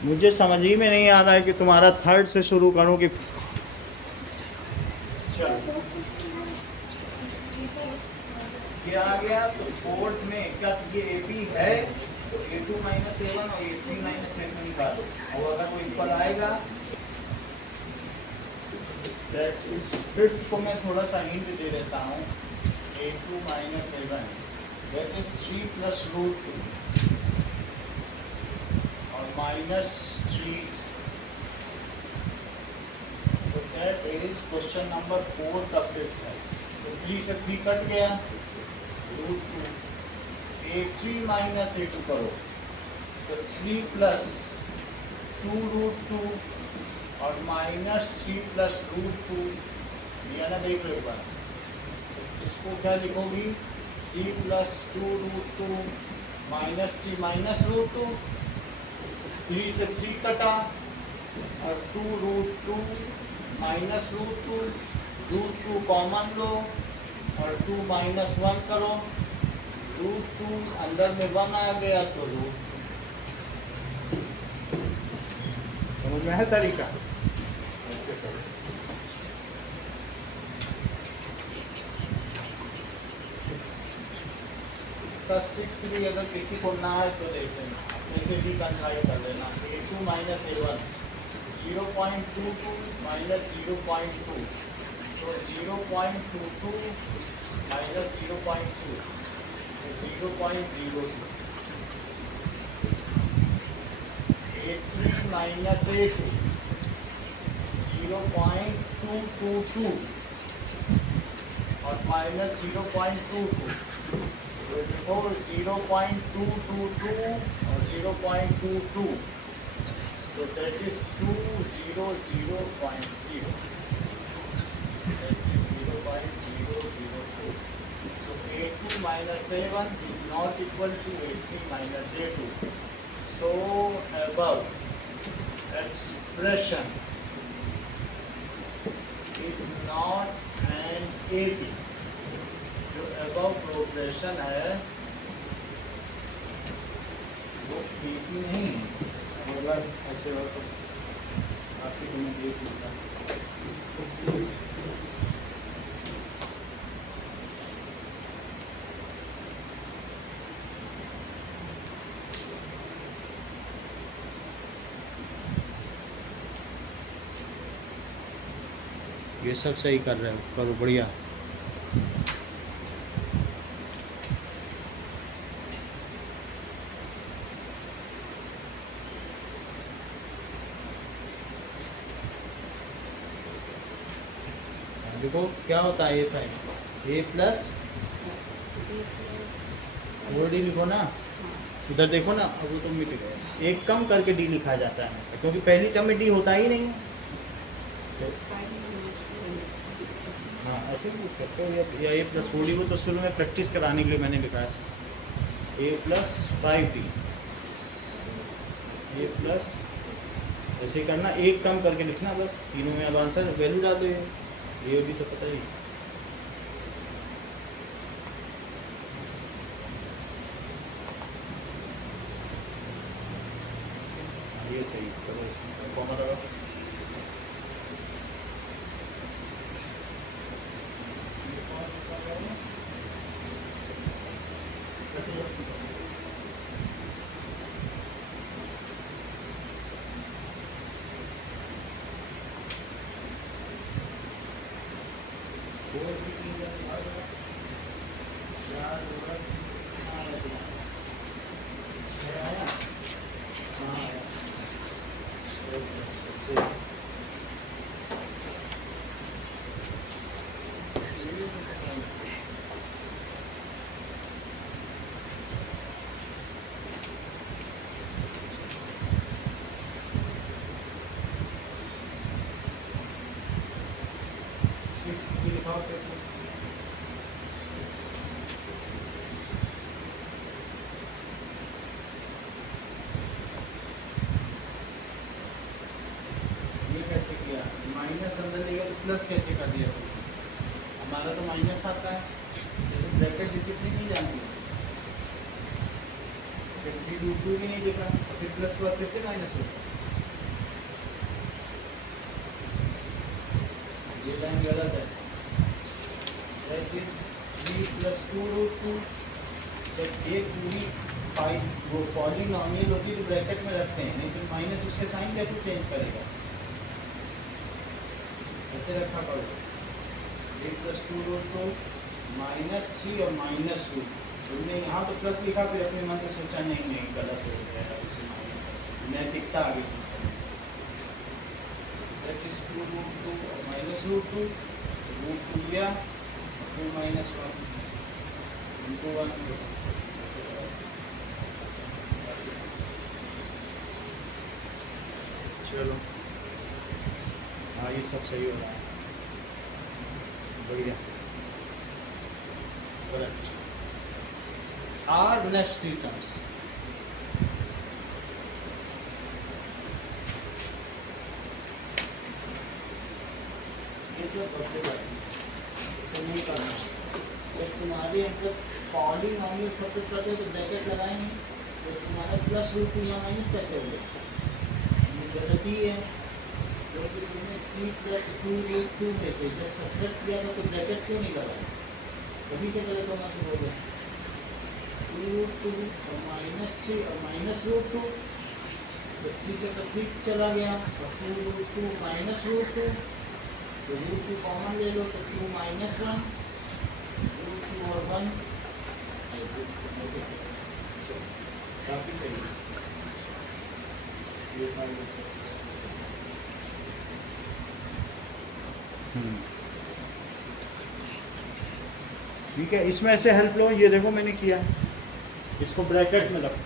मुझे समझ ही में नहीं आ रहा है कि तुम्हारा थर्ड से शुरू करूं कि ये आ गया। तो फोर्थ में क्या ये AP है तो A2 माइनस A1 और A3 माइनस A2 निकालो, और अगर वो इक्वल आएगा दैट इज फिफ्थ को मैं थोड़ा सा हिंट दे देता हूँ, A2 minus A1 that is 3 plus root 2 और माइनस 3, तो दैट इज क्वेश्चन नंबर 4 का फिफ्थ है। तो 3 से 3 कट गया, रूट 2, A3 माइनस A2 करो तो 3 प्लस 2 रूट 2 और माइनस 3 प्लस रूट 2, दिया ना, देख लो एक बार। तो इसको क्या लिखोगी, 3 plus 2 root 2 minus 3 minus root 2, 3 से 3 कटा और 2 root 2 minus root 2, root 2 common लो और 2 माइनस 1 करो, रूट 2 अंदर में 1 आ गया तो रूट 2। समझ में है तरीका, ऐसे करो। इसका 6 भी अगर किसी को ना आए तो देख लेना, जैसे भी कंसाइड कर लेना। A2 माइनस A1 0.22 माइनस 0.2, तो 0.22 माइनस 0.2 तो 0.02। A3 माइनस A2 0.222 और माइनस 0.22, तो देखो 0.222 और 0.22, so that is 200.0, that is 0.002. So A2 minus A1 is not equal to A3 minus A2. So above expression is not an AP. जो above progression है वो AP नहीं है, अगर ऐसे हो तो आपकी तुम्हें देख लूँगा। ये सब सही कर रहे हो, करो बढ़िया। देखो क्या होता है ए साइन ए प्लस वो डी लिखो ना, इधर देखो ना, अब वो तो मिट गया। एक कम करके डी लिखा जाता है हमेशा, क्योंकि पहली टर्म में डी होता ही नहीं है। तो हाँ ऐसे भी लिख सकते हो, या ए प्लस 4D, वो तो शुरू में प्रैक्टिस कराने के लिए मैंने लिखा है। ए प्लस 5D, ए प्लस, ऐसे ही करना, एक कम करके लिखना बस, तीनों में अब आंसर वैल्यू डाल दो। ये भी तो पता ही। ये सही, चलो इसमें कॉमा लगा। माइनस अंदर ले गया तो प्लस कैसे कर दिया? हमारा तो माइनस आता है, लेकिन ब्रैकेट डिसिप्लिन नहीं जानती, फिर 3√2 भी नहीं दिख रहा, फिर प्लस के बाद कैसे माइनस होगा? ये लाइन गलत है। That is 3 + 2√2। जब एक पूरी वो पॉलीनॉमियल होती है तो ब्रैकेट में रखते हैं, नहीं तो माइनस उसके साइन कैसे चेंज करेगा? ऐसे रखा करो, 8 + 2√2 -3 और -2। तुमने यहाँ तो प्लस लिखा, फिर अपने मन से सोचा नहीं गलत हो गया, इसे माइनस नैतिकता आ गई। दैट इज 2√2 और -√2, √2 लिया, 2 - 1 इनको 1 ऐसे करो। चलो हाँ, ये सब सही हो रहा है, बढ़िया, करेक्ट। आर नेक्स्ट 3 टर्म्स, ये सब पढ़ते जाएंगे, इसे नहीं करना। जब तुम्हारे अंदर पॉलीनॉमियल सब्जेक्ट करते हो तो ब्रैकेट लगाएंगे, तो तुम्हारा +√2 या माइनस कैसे हो गया? ये गलती है, क्योंकि तुमने 3 + 2√2 में से जब सब्ट्रैक्ट किया था तो ब्रैकेट क्यों नहीं लगाया? कभी से गलत होना शुरू हो गया। 2√2 और -3 और -√2, तो 3 से तो 3 चला गया, और 2√2 -√2, तो √2 कॉमन ले लो तो 2 - 1, √2 और 1, ऐसे काफ़ी सही है। ठीक है, इसमें ऐसे हेल्प लो, ये देखो मैंने किया, इसको ब्रैकेट में रखो,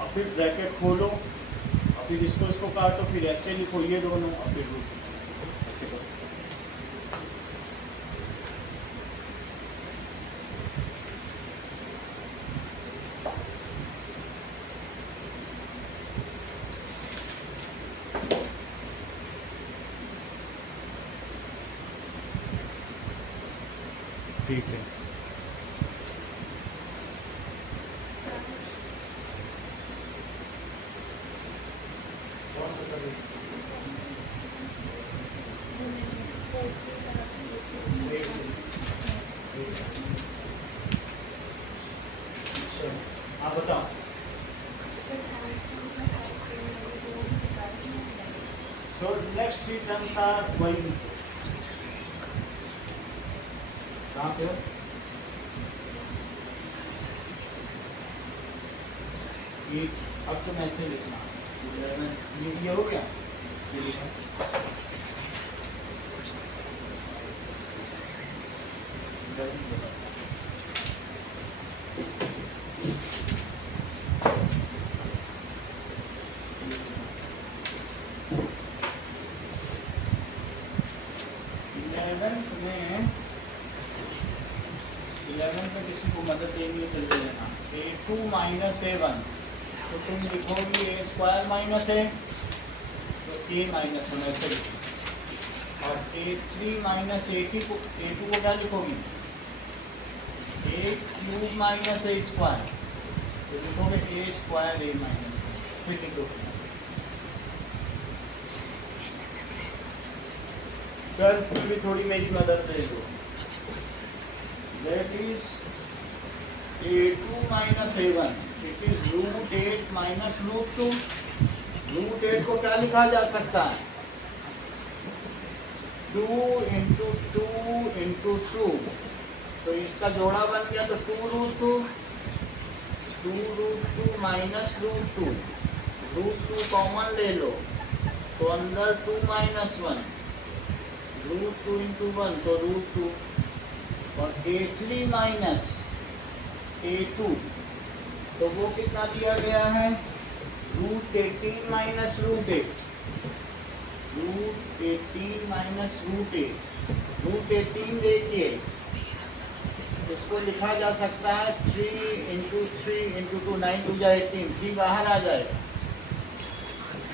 और फिर ब्रैकेट खोलो, और फिर इसको काटो, फिर ऐसे लिखो ये दोनों, और फिर रूट ऐसे करो। ठीक है, आप बताओ। So next 3 terms are वही कहाँ पे हो? ये अब तुम ऐसे लिखना 11 ये हो गया, ये लिखा 11 में किसी को मदद देनी है तो ले लेना। A2 माइनस A1 तो तुम लिखोगी A स्क्वायर माइनस A तो A माइनस 1 ऐसे लिखो। और A3 माइनस A2 को क्या लिखोगी? A cube minus A square तो लिखोगे A स्क्वायर A माइनस 1। फिर लिखो ट्वेल्थ में भी थोड़ी मेरी मदद दे दो। That is A2 minus A1. It is root 8 minus root 2. Root 8 को क्या लिखा जा सकता है? 2 into 2 into 2. तो इसका जोड़ा बन गया तो 2 root 2. 2 root 2 minus root 2. root 2 common ले लो तो अंदर 2 minus 1. root 2 into 1 तो root 2. और A3 माइनस A2 तो वो कितना दिया गया है? Root 18 minus root 8 minus root 8 root 18 देखिए इसको लिखा जा सकता है 3 इंटू 3 इंटू 2 9 टू जा 18 3 बाहर आ जाएगा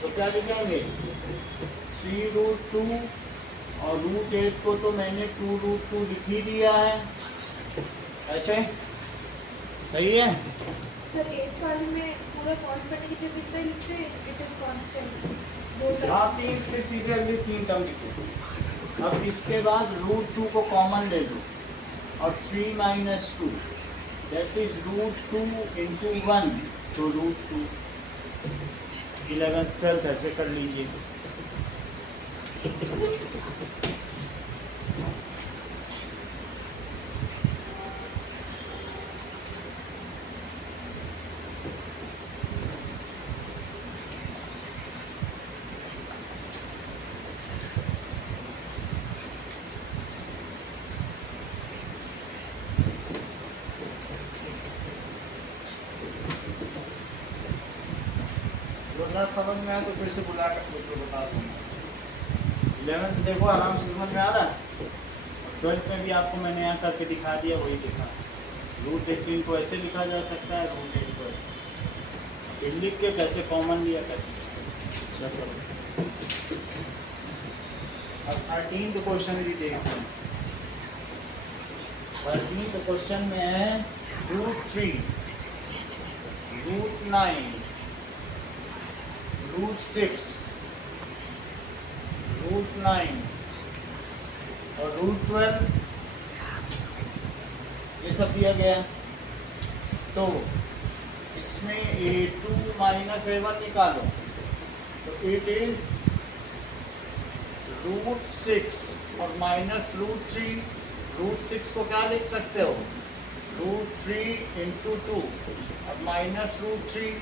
तो क्या लिखेंगे 3 रूट 2 और रूट 8 को तो मैंने 2 रूट 2 लिख ही दिया है ऐसे सही है। सर 8th वाले में पूरा सॉल्व करने की जगह इतना लिखते हैं इट इज कांस्टेंट हाँ 3 फिर सीधे अगले 3 टर्म लिखो। अब इसके बाद रूट 2 को कॉमन ले लो और 3 minus 2 that is root 2 into 1 तो रूट 2 11th 12th ऐसे कर लीजिए। ना समझ में आया तो फिर से बुला कर पूछ लो बता दूंगा। 11th देखो आराम से समझ में आ रहा है। 12th में भी आपको मैंने यहाँ करके दिखा दिया वही दिखा। रूट 18 को ऐसे लिखा जा सकता है रूट 8 को ऐसे फिर लिख के कैसे कॉमन लिया कैसे। अब 13th क्वेश्चन भी देखते हैं। 13th क्वेश्चन में है रूट 3 रूट 9 रूट 6 रूट 9 और रूट 12 ये सब दिया गया। तो इसमें A2 माइनस A1 निकालो तो इट इज रूट 6 और माइनस रूट 3। रूट 6 को क्या लिख सकते हो रूट 3 इंटू 2 और माइनस रूट 3।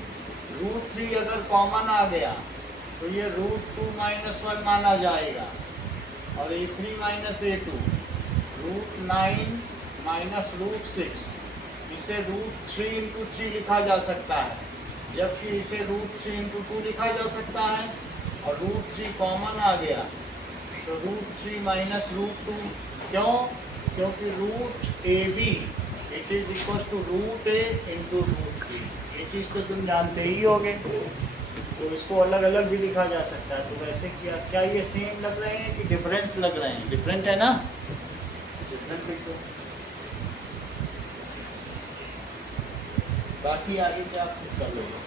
रूट 3 अगर कॉमन आ गया तो ये रूट 2 माइनस 1 माना जाएगा और A3 minus A2 root 9 minus root 6 इसे रूट 3 इंटू 3 लिखा जा सकता है जबकि इसे रूट 3 इंटू 2 लिखा जा सकता है और रूट 3 कॉमन आ गया तो रूट 3 माइनस रूट 2 क्यों? क्योंकि root AB it is equal to root A into root 3। ये चीज़ तो तुम जानते ही होगे तो इसको अलग अलग भी लिखा जा सकता है। तो वैसे क्या ये सेम लग रहे हैं कि डिफरेंस लग रहे हैं? डिफरेंट है ना, डिफरेंट लिखो। बाकी आगे से आप खुद कर लोगे।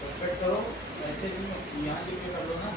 परफेक्ट करो ऐसे भी यहाँ लिख के कर लो ना।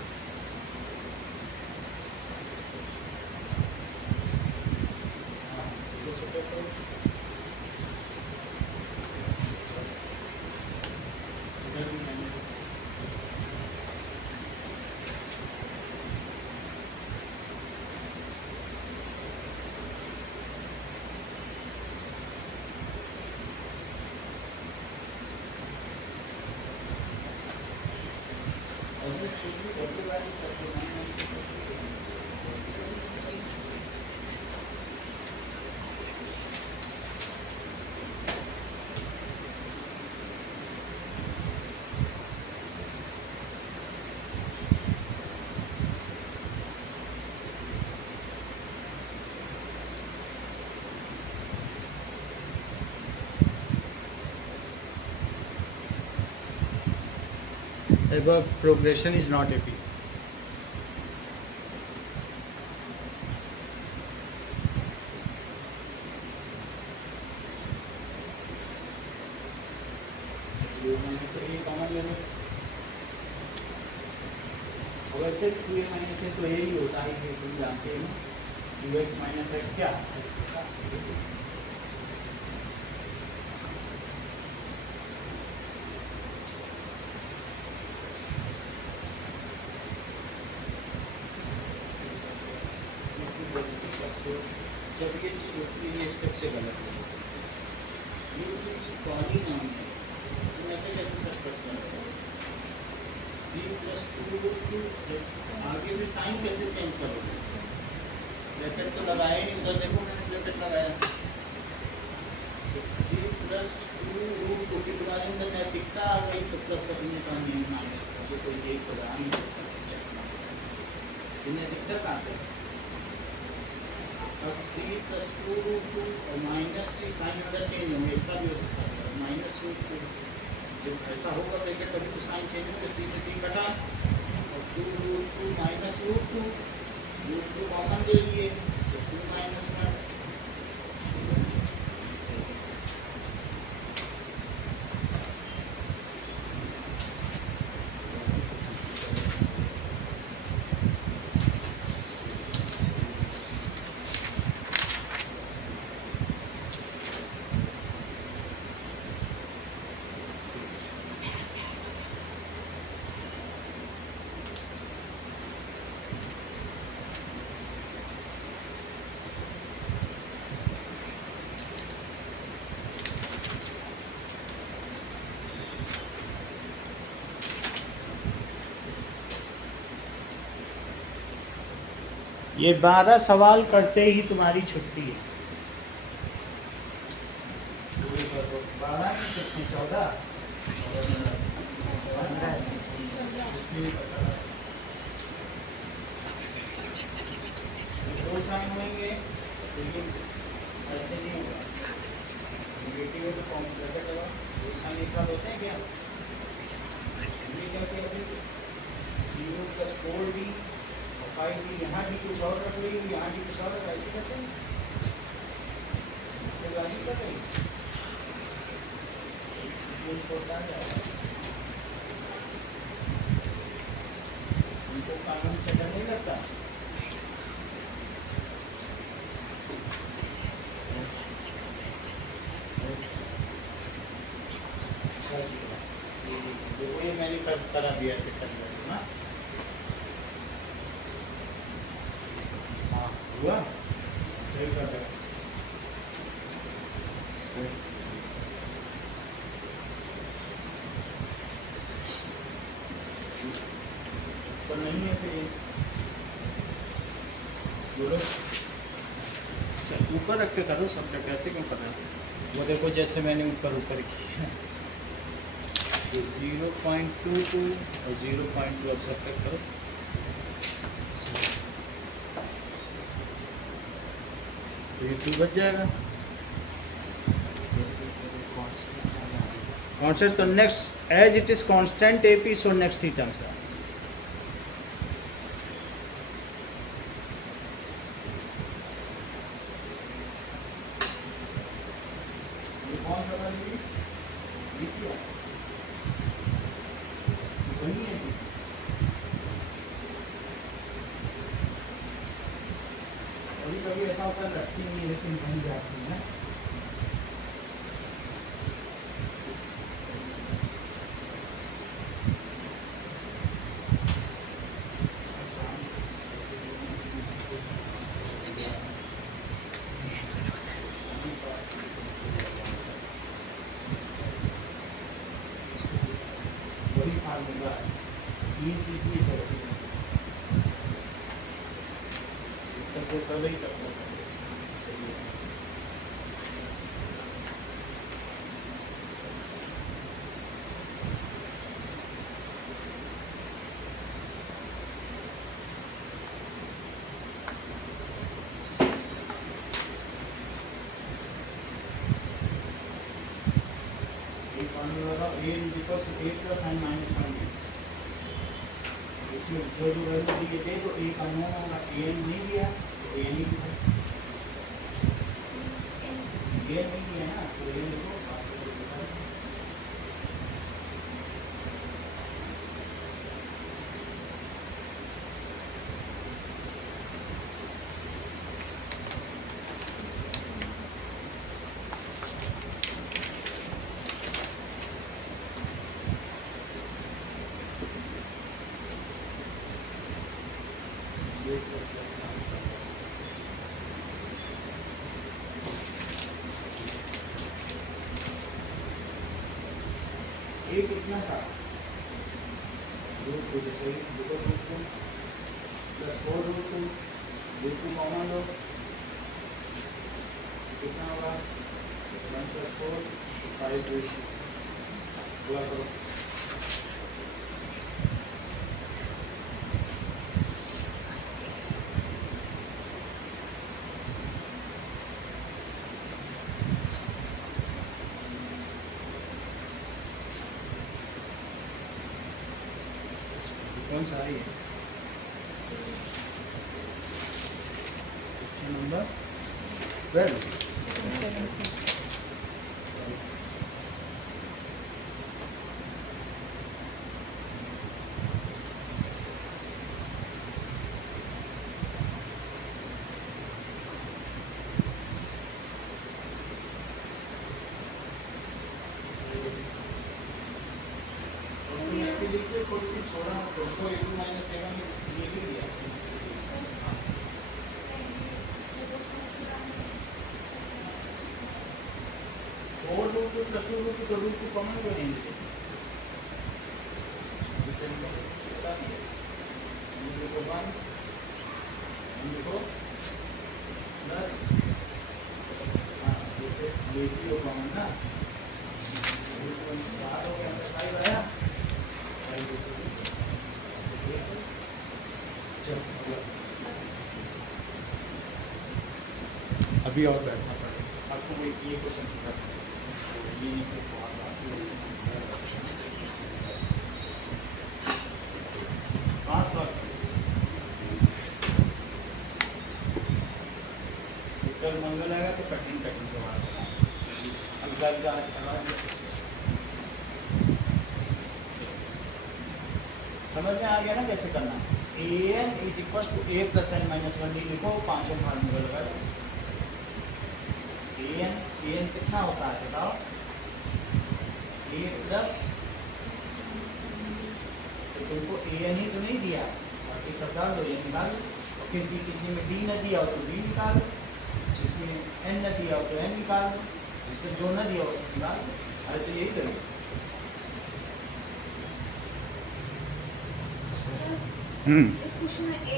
above progression is not AP. वैसे 2a माइनस है तो यही होता है कि तुम जानते हो ना ux माइनस एक्स क्या जब ये चीज़ होती है ये स्टेप से गलत है ये चीज़ कॉली नाम है तुम ऐसे कैसे सेट करते हो 3 प्लस 2 आगे भी साइन कैसे चेंज करोगे ब्रैकेट तो लगाया ही नहीं उधर देखो मैंने ब्रैकेट लगाया 3 प्लस 2 रूट 2 के बाद अंदर मैं दिखता आ गई तो प्लस करने का नहीं माइनस का तो कोई एक तो आ नहीं सकता इन्हें दिक्कत कहाँ से अब 3 प्लस 2 रूट 2 और माइनस 3 साइन अगर चेंज होंगे इसका भी माइनस रूट 2 जब ऐसा होगा तो क्या कभी तो साइन चेंज होंगे 3 से 3 कटा और 2 root 2 minus root 2 root 2 common ले लिए तो 2 माइनस 1 ऐसे ये 12 सवाल करते ही तुम्हारी छुट्टी है 12 की छुट्टी 14 दो साइन होंगे लेकिन ऐसे नहीं होगा नेगेटिव तो कॉम्प्लेक्स होगा दो साइन एक साथ होते हैं क्या ये क्या किया अभी 0 प्लस 4d 5d यहाँ भी कुछ और रख ली यहाँ भी कुछ और ऐसे कैसे तो राजी क्या करें उनको कानून से डर नहीं लगता देखो ये मैंने करा दिया ऐसे कर दिया ना हाँ हुआ सही कर रहे तो नहीं है फिर बोलो ऊपर रख के करो सब जगह ऐसे क्यों कर रहे हो वो देखो जैसे मैंने ऊपर ऊपर किया तो 0.22 और 0.2 अब सब्ट्रैक्ट करो तो ये 2 बच जाएगा कांस्टेंट तो next as it is constant AP so next 3 terms are ये कौन सा वाला है ये क्या वही है कभी कभी ऐसा होता है रखती नहीं लेकिन बन जाती है वही फार्मूला है ये सीखनी चाहिए इसका तो पहले ही करना चाहिए। एक फॉर्मूला लगा a is equal to a plus sign minus 1 इसमें जो जो वैल्यू दिए थे तो a का नोन होगा a नहीं दिया तो a नहीं दिया a नहीं दिया ना तो a लिखो आपको सही लिखा है। ये सब एक कितना था रूट टू जैसे देखो root two plus 4 root two common लो कितना होगा 1 प्लस 4 5 रूट पूरा करो कौन सा है ये क्वेश्चन नंबर 12 छोड़ा तो 8 माइनस 7 ये भी दिया four root two plus 2 root two तो रूट टू कॉमन करेंगे देखो 1 देखो प्लस जैसे ये भी हो कॉमन ना रूट 1 4 हो गया 5 आया अभी और बैठना पड़ेगा आपको वो ये क्वेश्चन ये नहीं तो पाँच वक्त कल मंगल आएगा तो कठिन कठिन सवाल अब कल का आज सवाल समझ में आ गया ना कैसे करना an is equal to a plus n minus 1 लिखो पांचों फार्मूला लगा an कितना होता है बताओ a प्लस तो तुमको an ही तो नहीं दिया बाकी सब डाल दो ये निकाल और किसी में d न दिया हो तो d निकाल जिसमें n न दिया हो तो n निकाल जिसमें जो न दिया हो उसमें निकाल अरे तो यही करेंगे इस क्वेश्चन में a